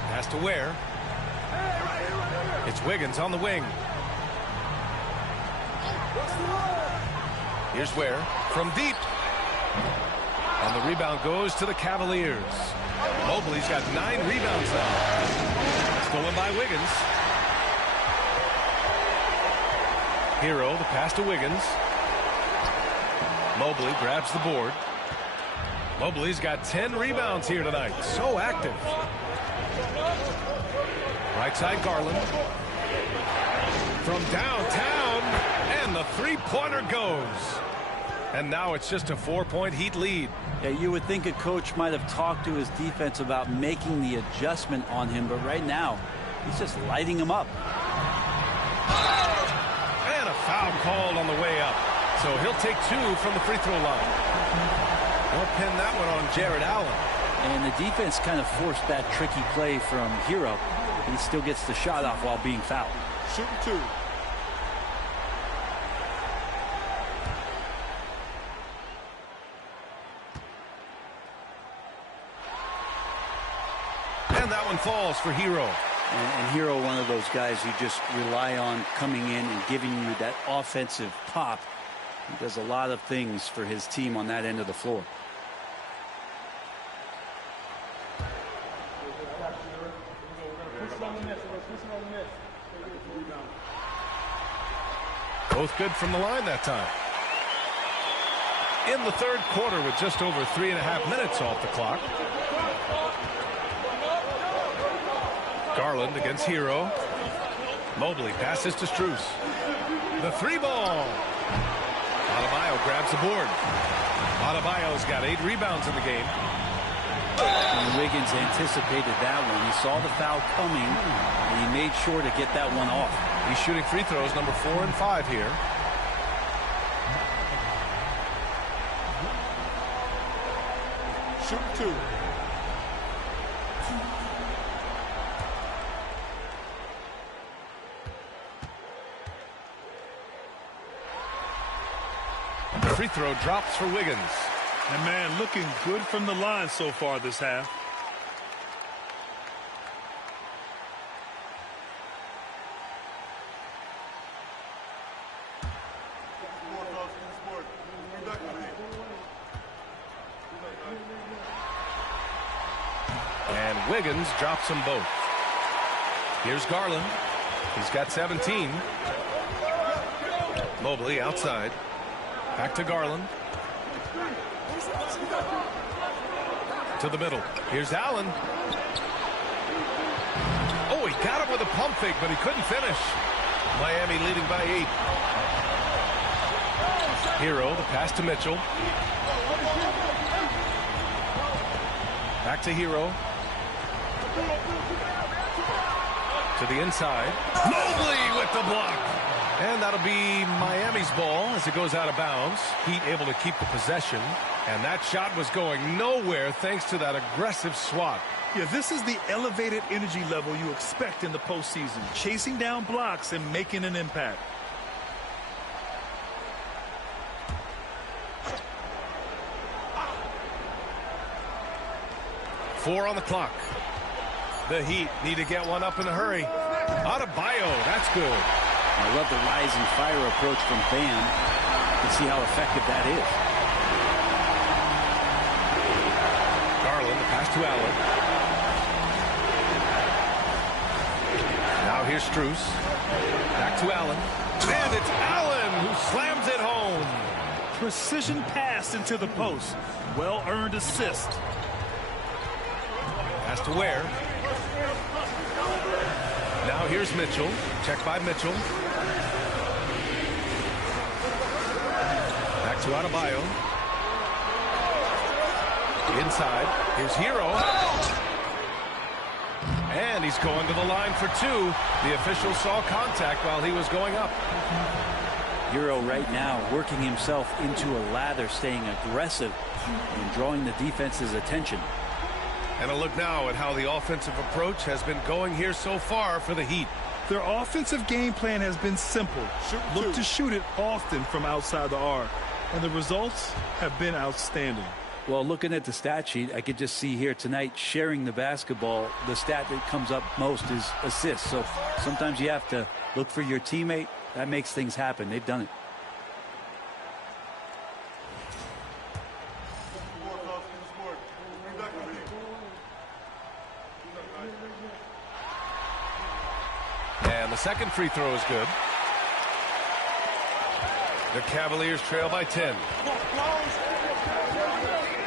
Pass to Ware. It's Wiggins on the wing. Here's Ware from deep. And the rebound goes to the Cavaliers. Mobley's got 9 rebounds now. Stolen by Wiggins. Hero, the pass to Wiggins. Mobley grabs the board. Mobley's got 10 rebounds here tonight. So active. Right side Garland. From downtown. And the three-pointer goes. And now it's just a 4-point Heat lead. Yeah, you would think a coach might have talked to his defense about making the adjustment on him, but right now, he's just lighting him up. And a foul called on the way up. So he'll take 2 from the free throw line. We'll pin that one on Jared Allen. And the defense kind of forced that tricky play from Hero. He still gets the shot off while being fouled. Shooting 2. And that one falls for Hero. And Hero, one of those guys you just rely on coming in and giving you that offensive pop. He does a lot of things for his team on that end of the floor. Both good from the line that time. In the third quarter with just over 3.5 minutes off the clock. Garland against Hero. Mobley passes to Strus. The 3-ball. Adebayo grabs the board. Adebayo's got 8 rebounds in the game. And Wiggins anticipated that one. He saw the foul coming, and he made sure to get that one off. He's shooting free throws number 4 and 5 here. Shooting 2. The free throw drops for Wiggins. And man, looking good from the line so far this half. And Wiggins drops them both. Here's Garland. He's got 17. Mobley outside. Back to Garland. To the middle. Here's Allen. Oh, he got him with a pump fake, but he couldn't finish. Miami leading by 8. Hero, the pass to Mitchell. Back to Hero. To the inside. Mobley with the block. And that'll be Miami's ball as it goes out of bounds. Heat able to keep the possession. And that shot was going nowhere thanks to that aggressive swat. Yeah, this is the elevated energy level you expect in the postseason. Chasing down blocks and making an impact. Four on the clock. The Heat need to get one up in a hurry. Adebayo, that's good. I love the rising fire approach from Bam. You can see how effective that is. Garland, the pass to Allen. Now here's Strus. Back to Allen. And it's Allen who slams it home. Precision pass into the post. Well-earned assist. Pass to Ware. Now here's Mitchell. Check by Mitchell. Back to Adebayo. Inside. Here's Hero. And he's going to the line for 2. The official saw contact while he was going up. Hero right now working himself into a lather, staying aggressive and drawing the defense's attention. And a look now at how the offensive approach has been going here so far for the Heat. Their offensive game plan has been simple. Look to shoot it often from outside the arc. And the results have been outstanding. Well, looking at the stat sheet, I could just see here tonight sharing the basketball. The stat that comes up most is assists. So sometimes you have to look for your teammate. That makes things happen. They've done it. And the second free throw is good. The Cavaliers trail by 10.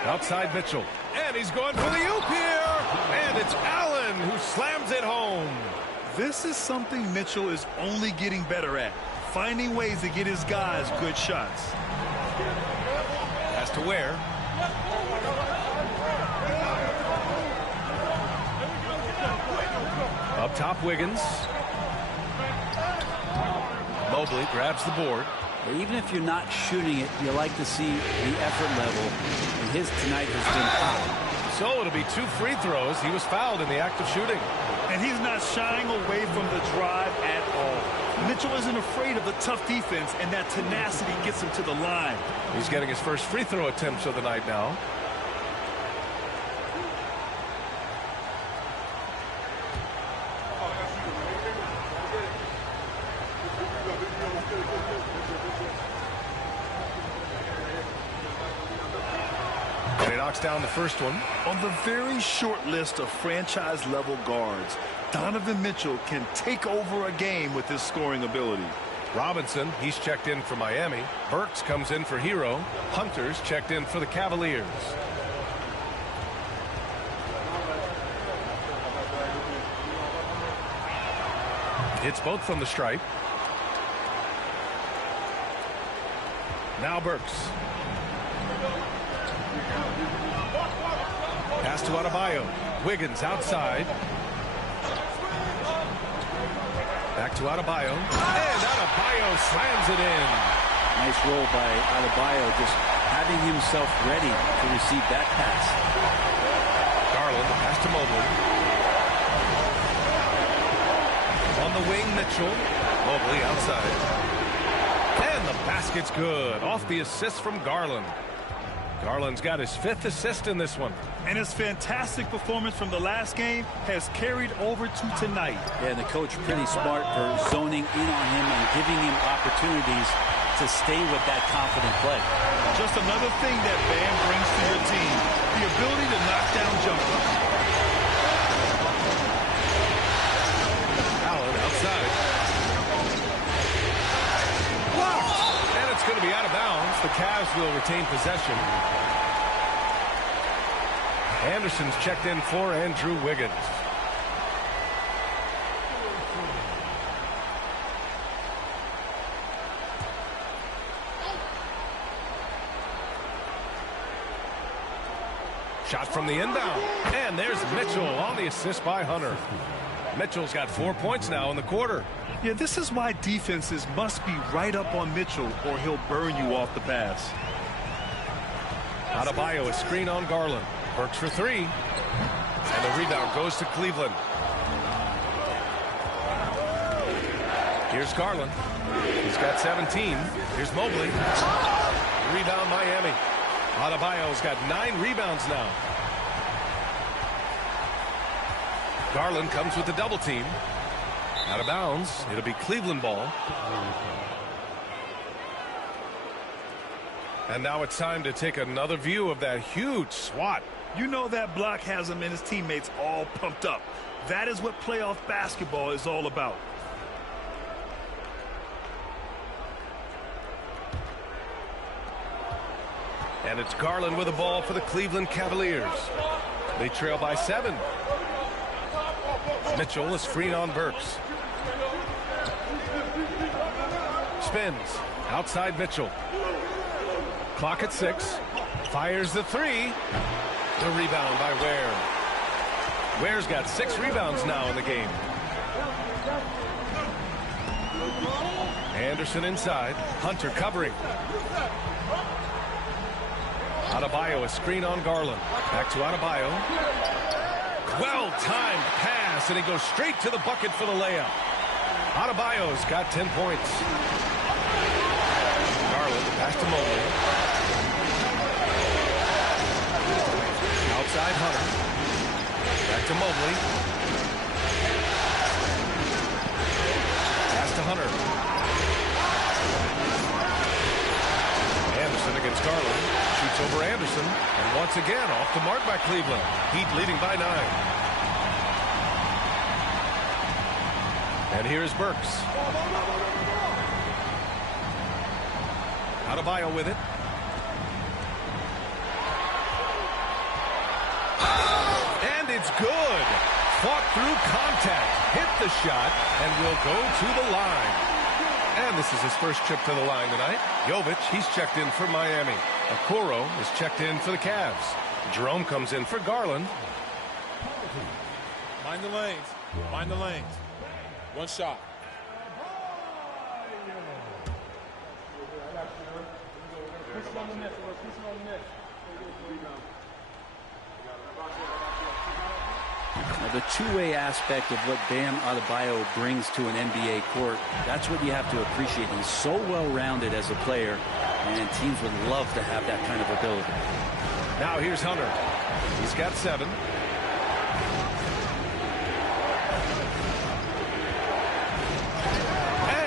Outside Mitchell. And he's going for the oop here. And it's Allen who slams it home. This is something Mitchell is only getting better at. Finding ways to get his guys good shots. Pass to Ware. Up top, Wiggins. Mobley grabs the board. Even if you're not shooting it, you like to see the effort level. And his tonight has been high. So it'll be 2 free throws. He was fouled in the act of shooting. And he's not shying away from the drive at all. Mitchell isn't afraid of the tough defense, and that tenacity gets him to the line. He's getting his first free throw attempts of the night now. And he knocks down the first one. On the very short list of franchise-level guards, Donovan Mitchell can take over a game with his scoring ability. Robinson, he's checked in for Miami. Burks comes in for Hero. Hunter's checked in for the Cavaliers. Hits both from the stripe. Now Burks. Pass to Adebayo. Wiggins outside. Back to Adebayo. And Adebayo slams it in. Nice roll by Adebayo, just having himself ready to receive that pass. Garland, the pass to Mobley. On the wing, Mitchell. Mobley outside. And the basket's good. Off the assist from Garland. Garland's got his 5th assist in this one. And his fantastic performance from the last game has carried over to tonight. Yeah, and the coach pretty smart for zoning in on him and giving him opportunities to stay with that confident play. Just another thing that Bam brings to your team, the ability to knock down jumpers. Allen outside. Blocked. And it's going to be out of bounds. The Cavs will retain possession. Anderson's checked in for Andrew Wiggins. Shot from the inbound. And there's Mitchell on the assist by Hunter. Mitchell's got 4 points now in the quarter. Yeah, this is why defenses must be right up on Mitchell or he'll burn you off the pass. Adebayo, a screen on Garland. Works for 3. And the rebound goes to Cleveland. Here's Garland. He's got 17. Here's Mobley. Rebound Miami. Adebayo's got 9 rebounds now. Garland comes with the double team. Out of bounds. It'll be Cleveland ball. And now it's time to take another view of that huge swat. You know that block has him and his teammates all pumped up. That is what playoff basketball is all about. And it's Garland with the ball for the Cleveland Cavaliers. They trail by 7. Mitchell, a screen on Burks. Spins. Outside Mitchell. Clock at 6. Fires the 3. The rebound by Ware. Ware's got 6 rebounds now in the game. Anderson inside. Hunter covering. Adebayo, a screen on Garland. Back to Adebayo. Well-timed pass, and he goes straight to the bucket for the layup. Adebayo's got 10 points. Garland, pass to Mobley. Outside Hunter. Back to Mobley. Pass to Hunter. Anderson against Garland. Shoots over Anderson. And once again, off the mark by Cleveland. Heat leading by 9. And here's Burks. Adebayo with it. And it's good. Fought through contact. Hit the shot and will go to the line. And this is his first trip to the line tonight. Jovic, he's checked in for Miami. Okoro is checked in for the Cavs. Jerome comes in for Garland. Mind the lanes. Mind the lanes. One shot. Now, the two-way aspect of what Bam Adebayo brings to an NBA court, that's what you have to appreciate. He's so well-rounded as a player, and teams would love to have that kind of ability. Now here's Hunter. He's got 7.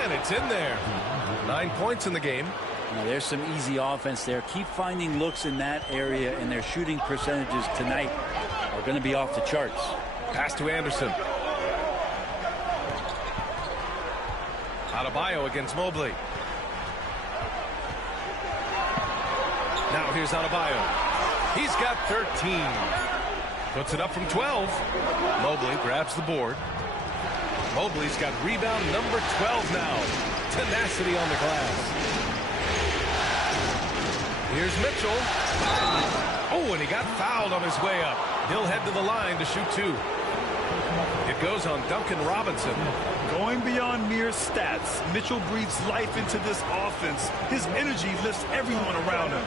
And it's in there. 9 points in the game. Now, there's some easy offense there. Keep finding looks in that area, and their shooting percentages tonight are going to be off the charts. Pass to Anderson. Adebayo against Mobley. Now here's Adebayo. He's got 13. Puts it up from 12. Mobley grabs the board. Mobley's got rebound number 12 now. Tenacity on the glass. Here's Mitchell. Oh, and he got fouled on his way up. He'll head to the line to shoot 2. It goes on Duncan Robinson. Going beyond mere stats, Mitchell breathes life into this offense. His energy lifts everyone around him.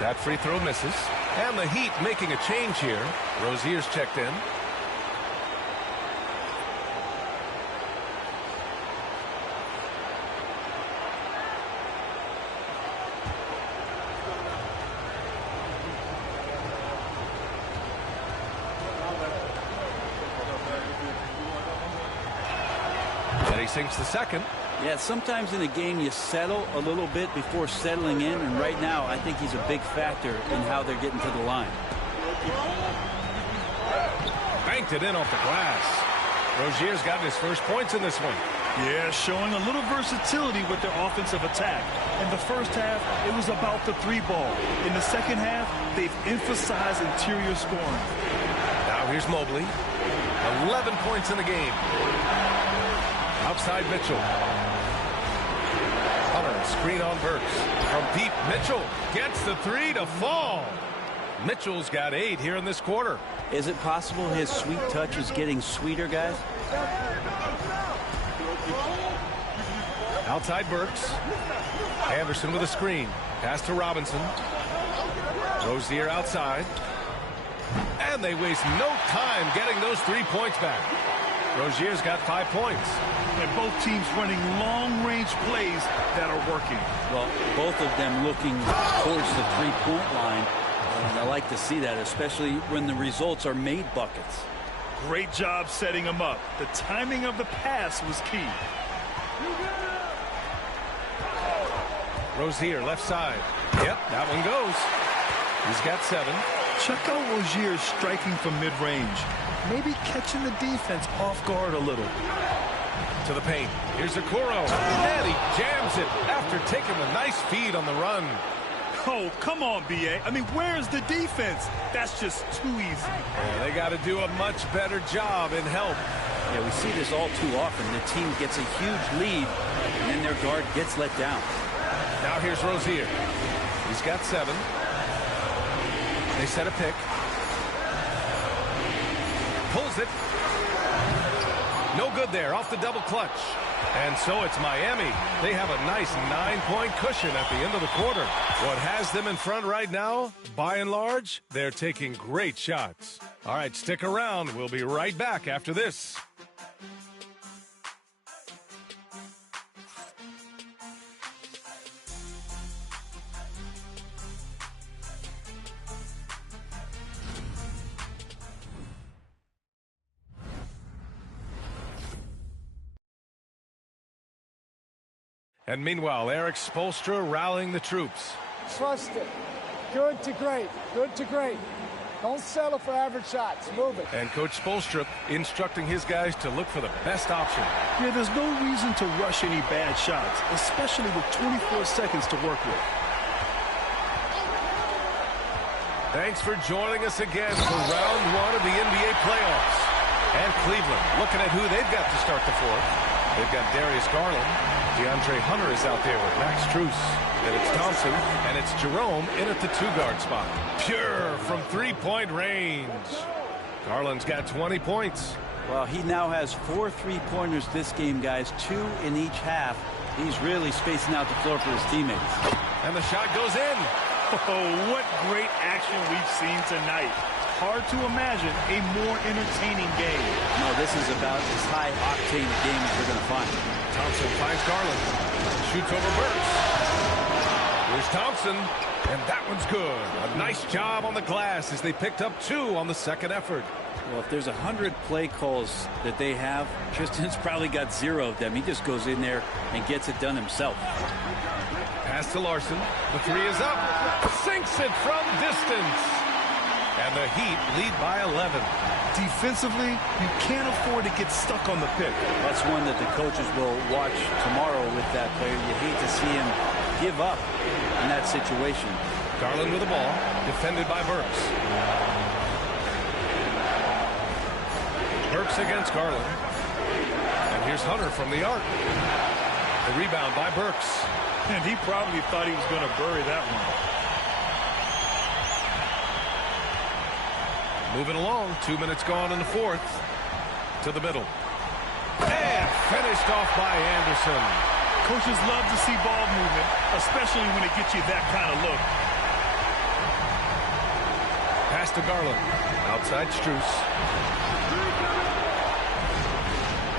That free throw misses. And the Heat making a change here. Rozier's checked in. And he sinks the second. Yeah, sometimes in a game you settle a little bit before settling in, and right now I think he's a big factor in how they're getting to the line. Banked it in off the glass. Rozier's gotten his first points in this one. Yeah, showing a little versatility with their offensive attack. In the first half, it was about the 3-ball. In the second half, they've emphasized interior scoring. Now here's Mobley. 11 points in the game. Outside Mitchell. Hunter, screen on Burks. From deep, Mitchell gets the 3 to fall. Mitchell's got 8 here in this quarter. Is it possible his sweet touch is getting sweeter, guys? Outside Burks. Anderson with a screen. Pass to Robinson. Rozier outside. And they waste no time getting those 3 points back. Rozier's got 5 points. And both teams running long-range plays that are working. Well, both of them looking towards the three-point line. And I like to see that, especially when the results are made buckets. Great job setting them up. The timing of the pass was key. Rozier left side. Yep, that one goes. He's got 7. Check out Rozier striking from mid-range. Maybe catching the defense off guard a little. To the paint. Here's Okoro. And he jams it after taking a nice feed on the run. Oh, come on, B.A. I mean, where's the defense? That's just too easy. Yeah, they got to do a much better job in help. Yeah, we see this all too often. The team gets a huge lead, and then their guard gets let down. Now here's Rozier. He's got 7. They set a pick. Pulls it. No good there, off the double clutch. And so it's Miami. They have a nice 9-point cushion at the end of the quarter. What has them in front right now, by and large, they're taking great shots. All right, stick around. We'll be right back after this. And meanwhile, Eric Spoelstra rallying the troops. Trust it. Good to great. Good to great. Don't settle for average shots. Move it. And Coach Spoelstra instructing his guys to look for the best option. Yeah, there's no reason to rush any bad shots, especially with 24 seconds to work with. Thanks for joining us again for round 1 of the NBA playoffs. And Cleveland looking at who they've got to start the fourth. They've got Darius Garland. DeAndre Hunter is out there with Max Strus. And it's Thompson, and it's Jerome in at the 2-guard spot. Pure from three-point range. Garland's got 20 points. Well, he now has 4 3-pointers this game, guys, 2 in each half. He's really spacing out the floor for his teammates. And the shot goes in. Oh, what great action we've seen tonight. Hard to imagine a more entertaining game. No, this is about as high-octane a game as we're going to find. Thompson finds Garland. Shoots over Burks. Here's Thompson, and that one's good. A nice job on the glass as they picked up 2 on the second effort. Well, if there's 100 play calls that they have, Tristan's probably got 0 of them. He just goes in there and gets it done himself. Pass to Larson. The 3 is up. Sinks it from distance. And the Heat lead by 11. Defensively, you can't afford to get stuck on the pick. That's one that the coaches will watch tomorrow with that player. You hate to see him give up in that situation. Garland with the ball, defended by Burks. Burks against Garland. And here's Hunter from the arc. The rebound by Burks. And he probably thought he was going to bury that one. Moving along, 2 minutes gone in the fourth. To the middle. And finished off by Anderson. Coaches love to see ball movement, especially when it gets you that kind of look. Pass to Garland. Outside Strus.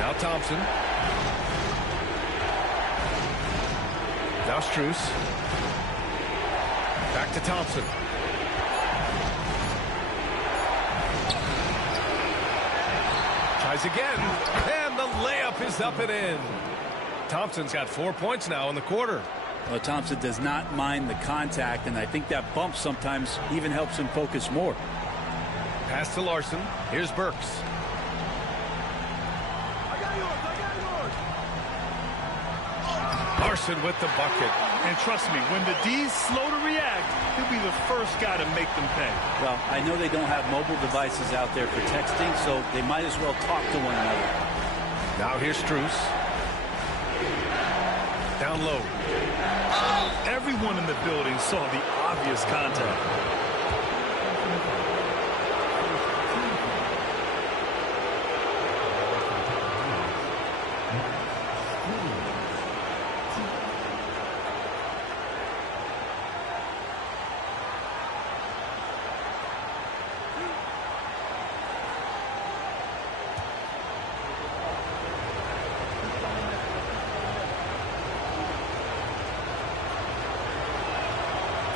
Now Thompson. Now Strus. Back to Thompson. Tries again. And the layup is up and in. Thompson's got 4 points now in the quarter. Well, Thompson does not mind the contact, and I think that bump sometimes even helps him focus more. Pass to Larson. Here's Burks. Larson with the bucket. And trust me, when the D's slow to react, he'll be the first guy to make them pay. Well, I know they don't have mobile devices out there for texting, so they might as well talk to one another. Now here's Strus. Down low. Everyone in the building saw the obvious contact.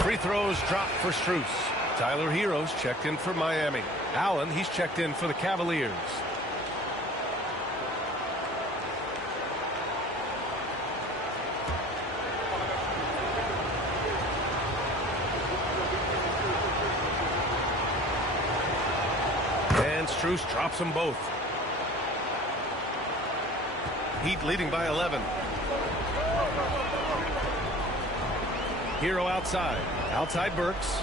Free throws dropped for Strus. Tyler Hero's checked in for Miami. Allen, he's checked in for the Cavaliers. And Strus drops them both. Heat leading by 11. Hero outside. Outside Burks.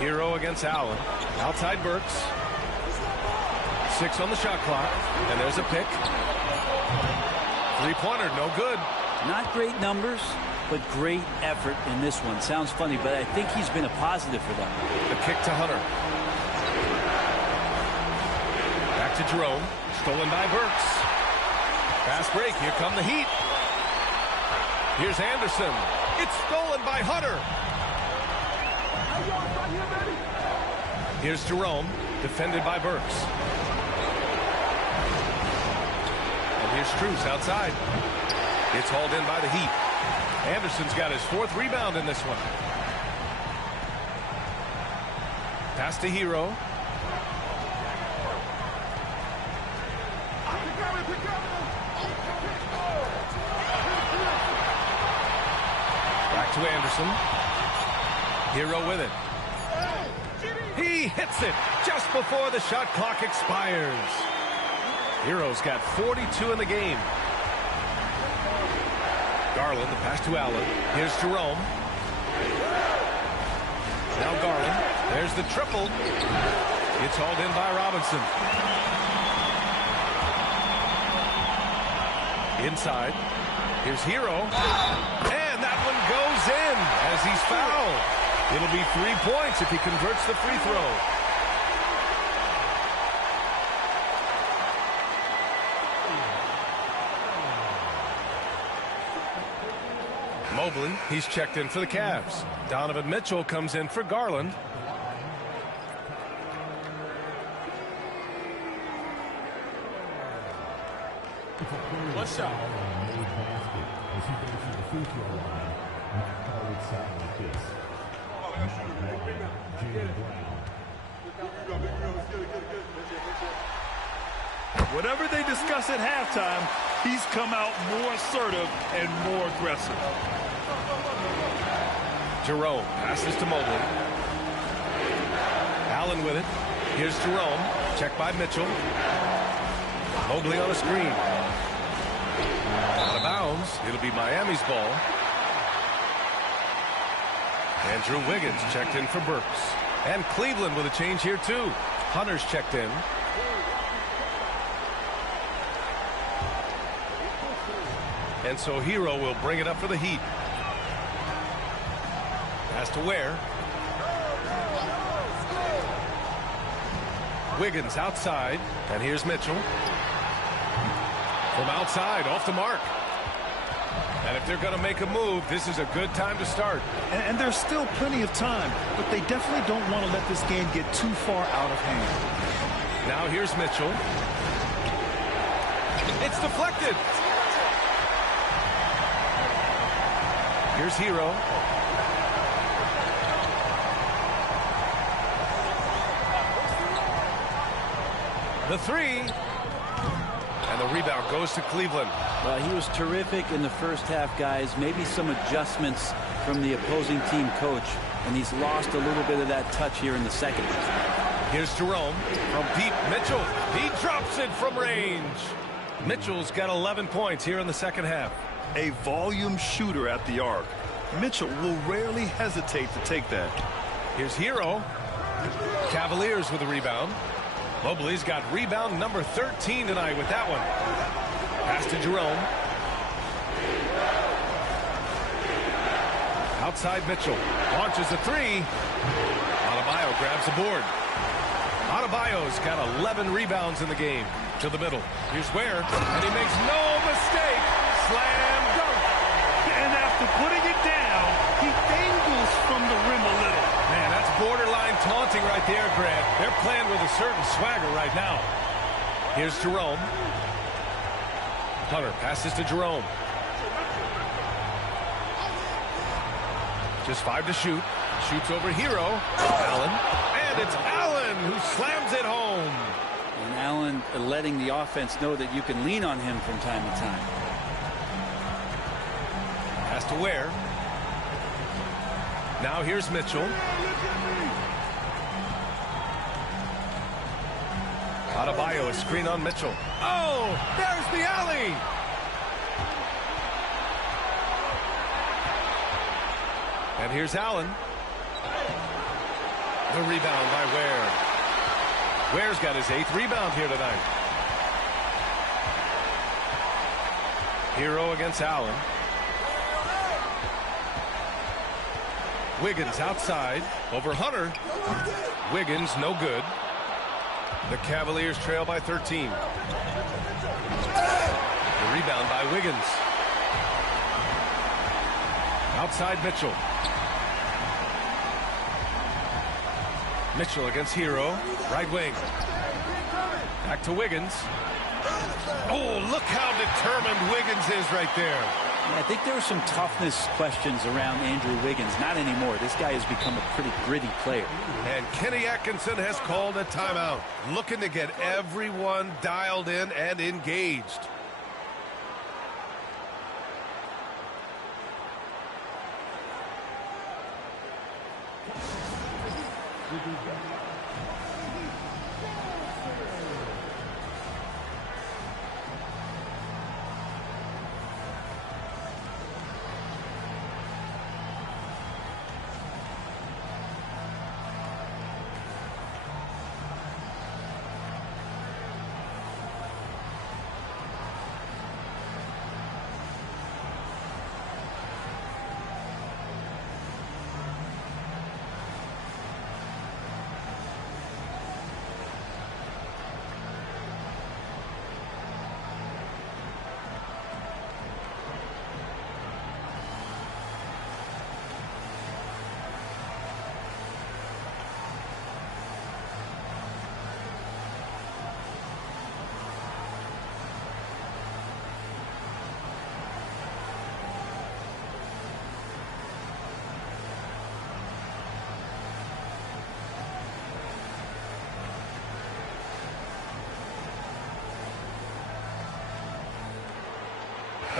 Hero against Allen. Outside Burks. 6 on the shot clock. And there's a pick. Three-pointer, no good. Not great numbers, but great effort in this one. Sounds funny, but I think he's been a positive for them. The kick to Hunter. Back to Jerome. Stolen by Burks. Fast break. Here come the Heat. Here's Anderson. It's stolen by Hunter. Here's Jerome, defended by Burks. And here's Strus outside. It's hauled in by the Heat. Anderson's got his 4th rebound in this one. Pass to Hero. Back to Anderson. Hero with it. He hits it just before the shot clock expires. Hero's got 42 in the game. Garland, the pass to Allen. Here's Jerome. Now Garland. There's the triple. It's hauled in by Robinson. Inside. Here's Hero. And that one goes in as he's fouled. It'll be 3 points if he converts the free throw. Mobley, he's checked in for the Cavs. Donovan Mitchell comes in for Garland. One shot. Whatever they discuss at halftime, he's come out more assertive and more aggressive. Jerome passes to Mobley. Allen with it. Here's Jerome. Checked by Mitchell. Mobley on a screen. Out of bounds. It'll be Miami's ball. Andrew Wiggins checked in for Burks. And Cleveland with a change here too. Hunter's checked in. And so Hero will bring it up for the Heat. Pass to Ware. Wiggins outside. And here's Mitchell. From outside, off the mark. And if they're going to make a move, this is a good time to start. And there's still plenty of time, but they definitely don't want to let this game get too far out of hand. Now here's Mitchell. It's deflected. Here's Hero. The three. And the rebound goes to Cleveland. Well, he was terrific in the first half, guys. Maybe some adjustments from the opposing team coach, and he's lost a little bit of that touch here in the second. Here's Jerome from deep. Mitchell, he drops it from range. Mitchell's got 11 points here in the second half. A volume shooter at the arc. Mitchell will rarely hesitate to take that. Here's Hero. Cavaliers with a rebound. Mobley's got rebound number 13 tonight with that one. Pass to Jerome. Outside Mitchell. Launches a three. Adebayo grabs the board. Adebayo's got 11 rebounds in the game. To the middle. Here's Ware. And he makes no mistake. Slam dunk. And after putting it down, he dangles from the rim a little. Man, that's borderline taunting right there, Grant. They're playing with a certain swagger right now. Here's Jerome. Hunter passes to Jerome. Just 5 to shoot. Shoots over Hero. Allen. And it's Allen who slams it home. And Allen letting the offense know that you can lean on him from time to time. Pass to Ware. Now here's Mitchell. Adebayo, a screen on Mitchell. Oh, there's the alley. And here's Allen. The rebound by Ware. Ware's got his 8th rebound here tonight. Hero against Allen. Wiggins outside over Hunter. Wiggins no good. The Cavaliers trail by 13. The rebound by Wiggins. Outside Mitchell. Mitchell against Hero. Right wing. Back to Wiggins. Oh, look how determined Wiggins is right there. I think there were some toughness questions around Andrew Wiggins. Not anymore. This guy has become a pretty gritty player. And Kenny Atkinson has called a timeout, looking to get everyone dialed in and engaged.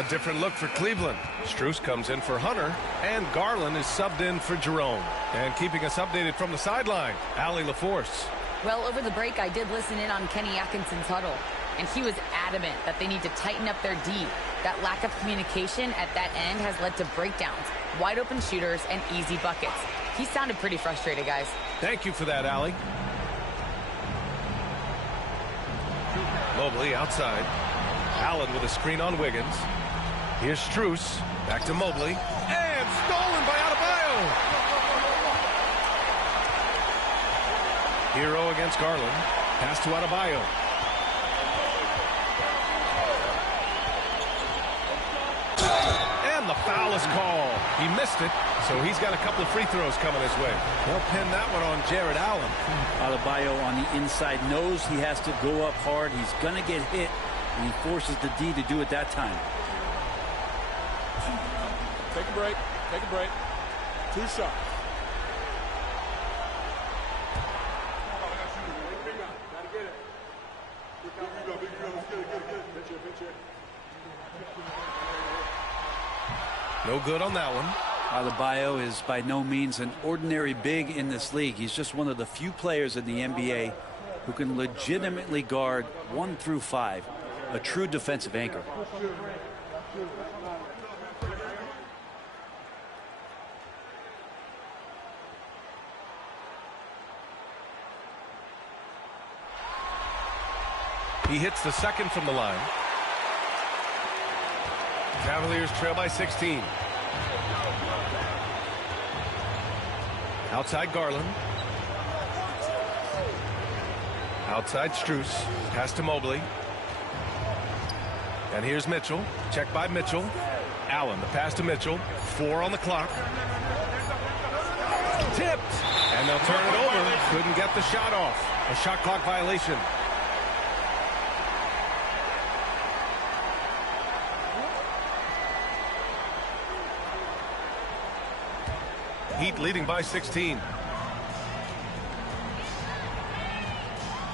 A different look for Cleveland. Strus comes in for Hunter, and Garland is subbed in for Jerome. And keeping us updated from the sideline, Allie LaForce. Well, over the break, I did listen in on Kenny Atkinson's huddle, and he was adamant that they need to tighten up their D. That lack of communication at that end has led to breakdowns, wide open shooters, and easy buckets. He sounded pretty frustrated, guys. Thank you for that, Allie. Mobley outside. Allen with a screen on Wiggins. Here's Strus. Back to Mobley. And stolen by Adebayo. Hero against Garland. Pass to Adebayo. And the foul is called. He missed it, so he's got a couple of free throws coming his way. They'll pin that one on Jared Allen. Adebayo on the inside knows he has to go up hard. He's going to get hit, and he forces the D to do it that time. Take a break. Take a break. 2 shots. No good on that one. Adebayo is by no means an ordinary big in this league. He's just one of the few players in the NBA who can legitimately guard 1 through 5. A true defensive anchor. He hits the second from the line. Cavaliers trail by 16. Outside Garland. Outside Strus. Pass to Mobley. And here's Mitchell. Check by Mitchell. Allen, the pass to Mitchell. 4 on the clock. Tipped. And they'll turn it over. Couldn't get the shot off. A shot clock violation. Heat leading by 16.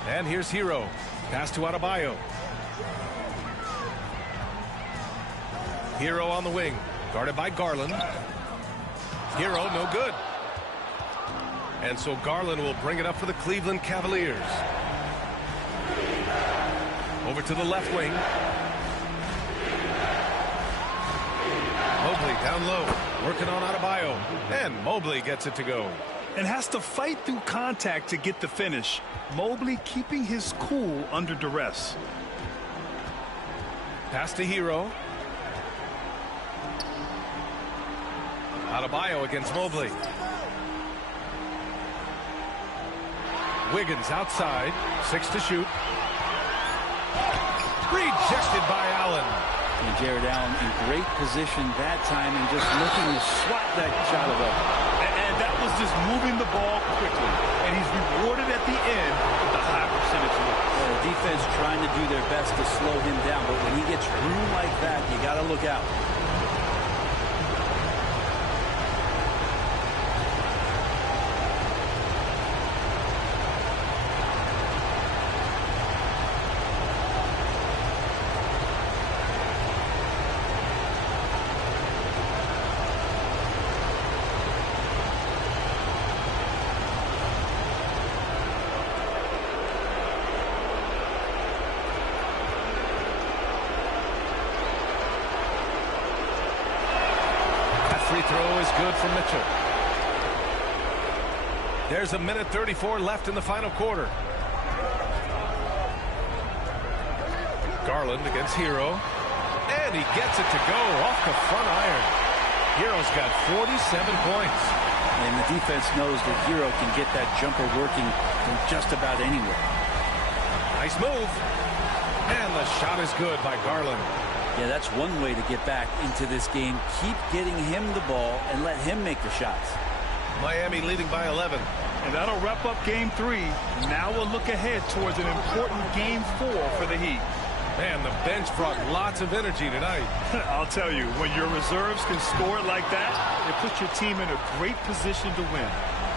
And here's Hero. Pass to Adebayo. Hero on the wing. Guarded by Garland. Hero, no good. And so Garland will bring it up for the Cleveland Cavaliers. Over to the left wing. Mobley down low. Working on Adebayo. And Mobley gets it to go. And has to fight through contact to get the finish. Mobley keeping his cool under duress. Pass to Hero. Adebayo against Mobley. Wiggins outside. 6 to shoot. Rejected by Allen. And Jared Allen in great position that time and just looking to swat that shot away. And that was just moving the ball quickly. And he's rewarded at the end with a high percentage look. Well, the defense trying to do their best to slow him down, but when he gets room like that, you got to look out. Free throw is good for Mitchell. There's a minute 34 left in the final quarter. Garland against Hero. And he gets it to go off the front iron. Hero's got 47 points. And the defense knows that Hero can get that jumper working from just about anywhere. Nice move. And the shot is good by Garland. Yeah, that's one way to get back into this game. Keep getting him the ball and let him make the shots. Miami leading by 11. And that'll wrap up Game 3. Now we'll look ahead towards an important Game 4 for the Heat. Man, the bench brought lots of energy tonight. I'll tell you, when your reserves can score it like that, it puts your team in a great position to win.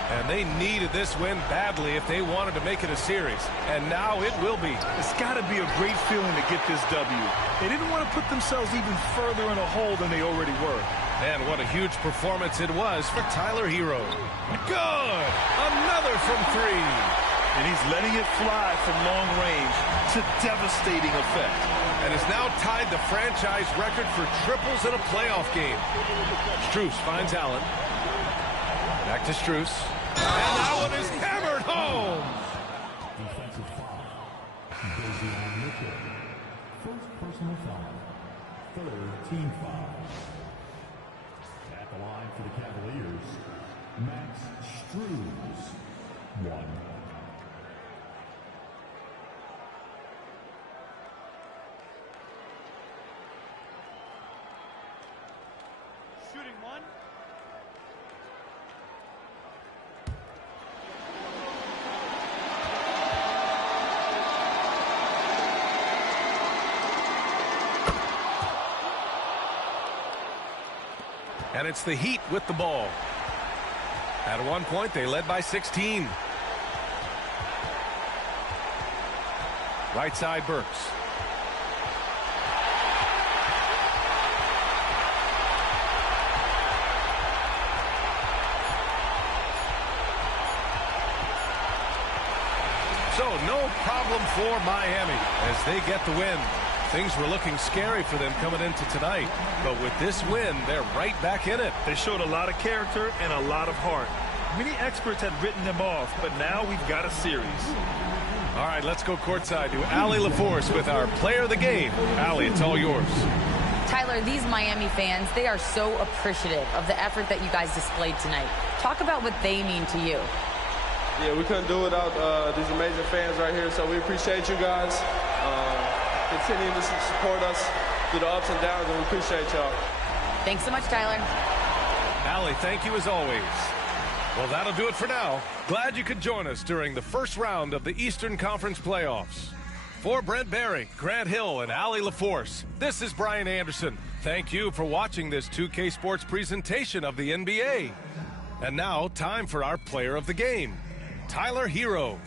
And they needed this win badly if they wanted to make it a series. And now it will be. It's got to be a great feeling to get this W. They didn't want to put themselves even further in a hole than they already were. And what a huge performance it was for Tyler Hero. Good! Another from three. And he's letting it fly from long range to devastating effect. And has now tied the franchise record for triples in a playoff game. Strus finds Allen. Back to Strus. And that one is hammered home. Defensive foul. Davion Mitchell. First personal foul. Third team foul. At the line for the Cavaliers, Max Strus. 1. Shooting one. And it's the Heat with the ball. At one point, they led by 16. Right side, Burks. So no problem for Miami as they get the win. Things were looking scary for them coming into tonight, but with this win, they're right back in it. They showed a lot of character and a lot of heart. Many experts had written them off, but now we've got a series. All right, let's go courtside to Allie LaForce with our player of the game. Allie, it's all yours. Tyler, these Miami fans, they are so appreciative of the effort that you guys displayed tonight. Talk about what they mean to you. Yeah, we couldn't do it without these amazing fans right here, so we appreciate you guys. Continuing to support us through the ups and downs, and we appreciate y'all. Thanks so much, Tyler. Allie, thank you as always. Well, that'll do it for now. Glad you could join us during the first round of the Eastern Conference playoffs. For Brent Barry, Grant Hill, and Allie LaForce, this is Brian Anderson. Thank you for watching this 2K Sports presentation of the NBA. And now, time for our player of the game, Tyler Hero.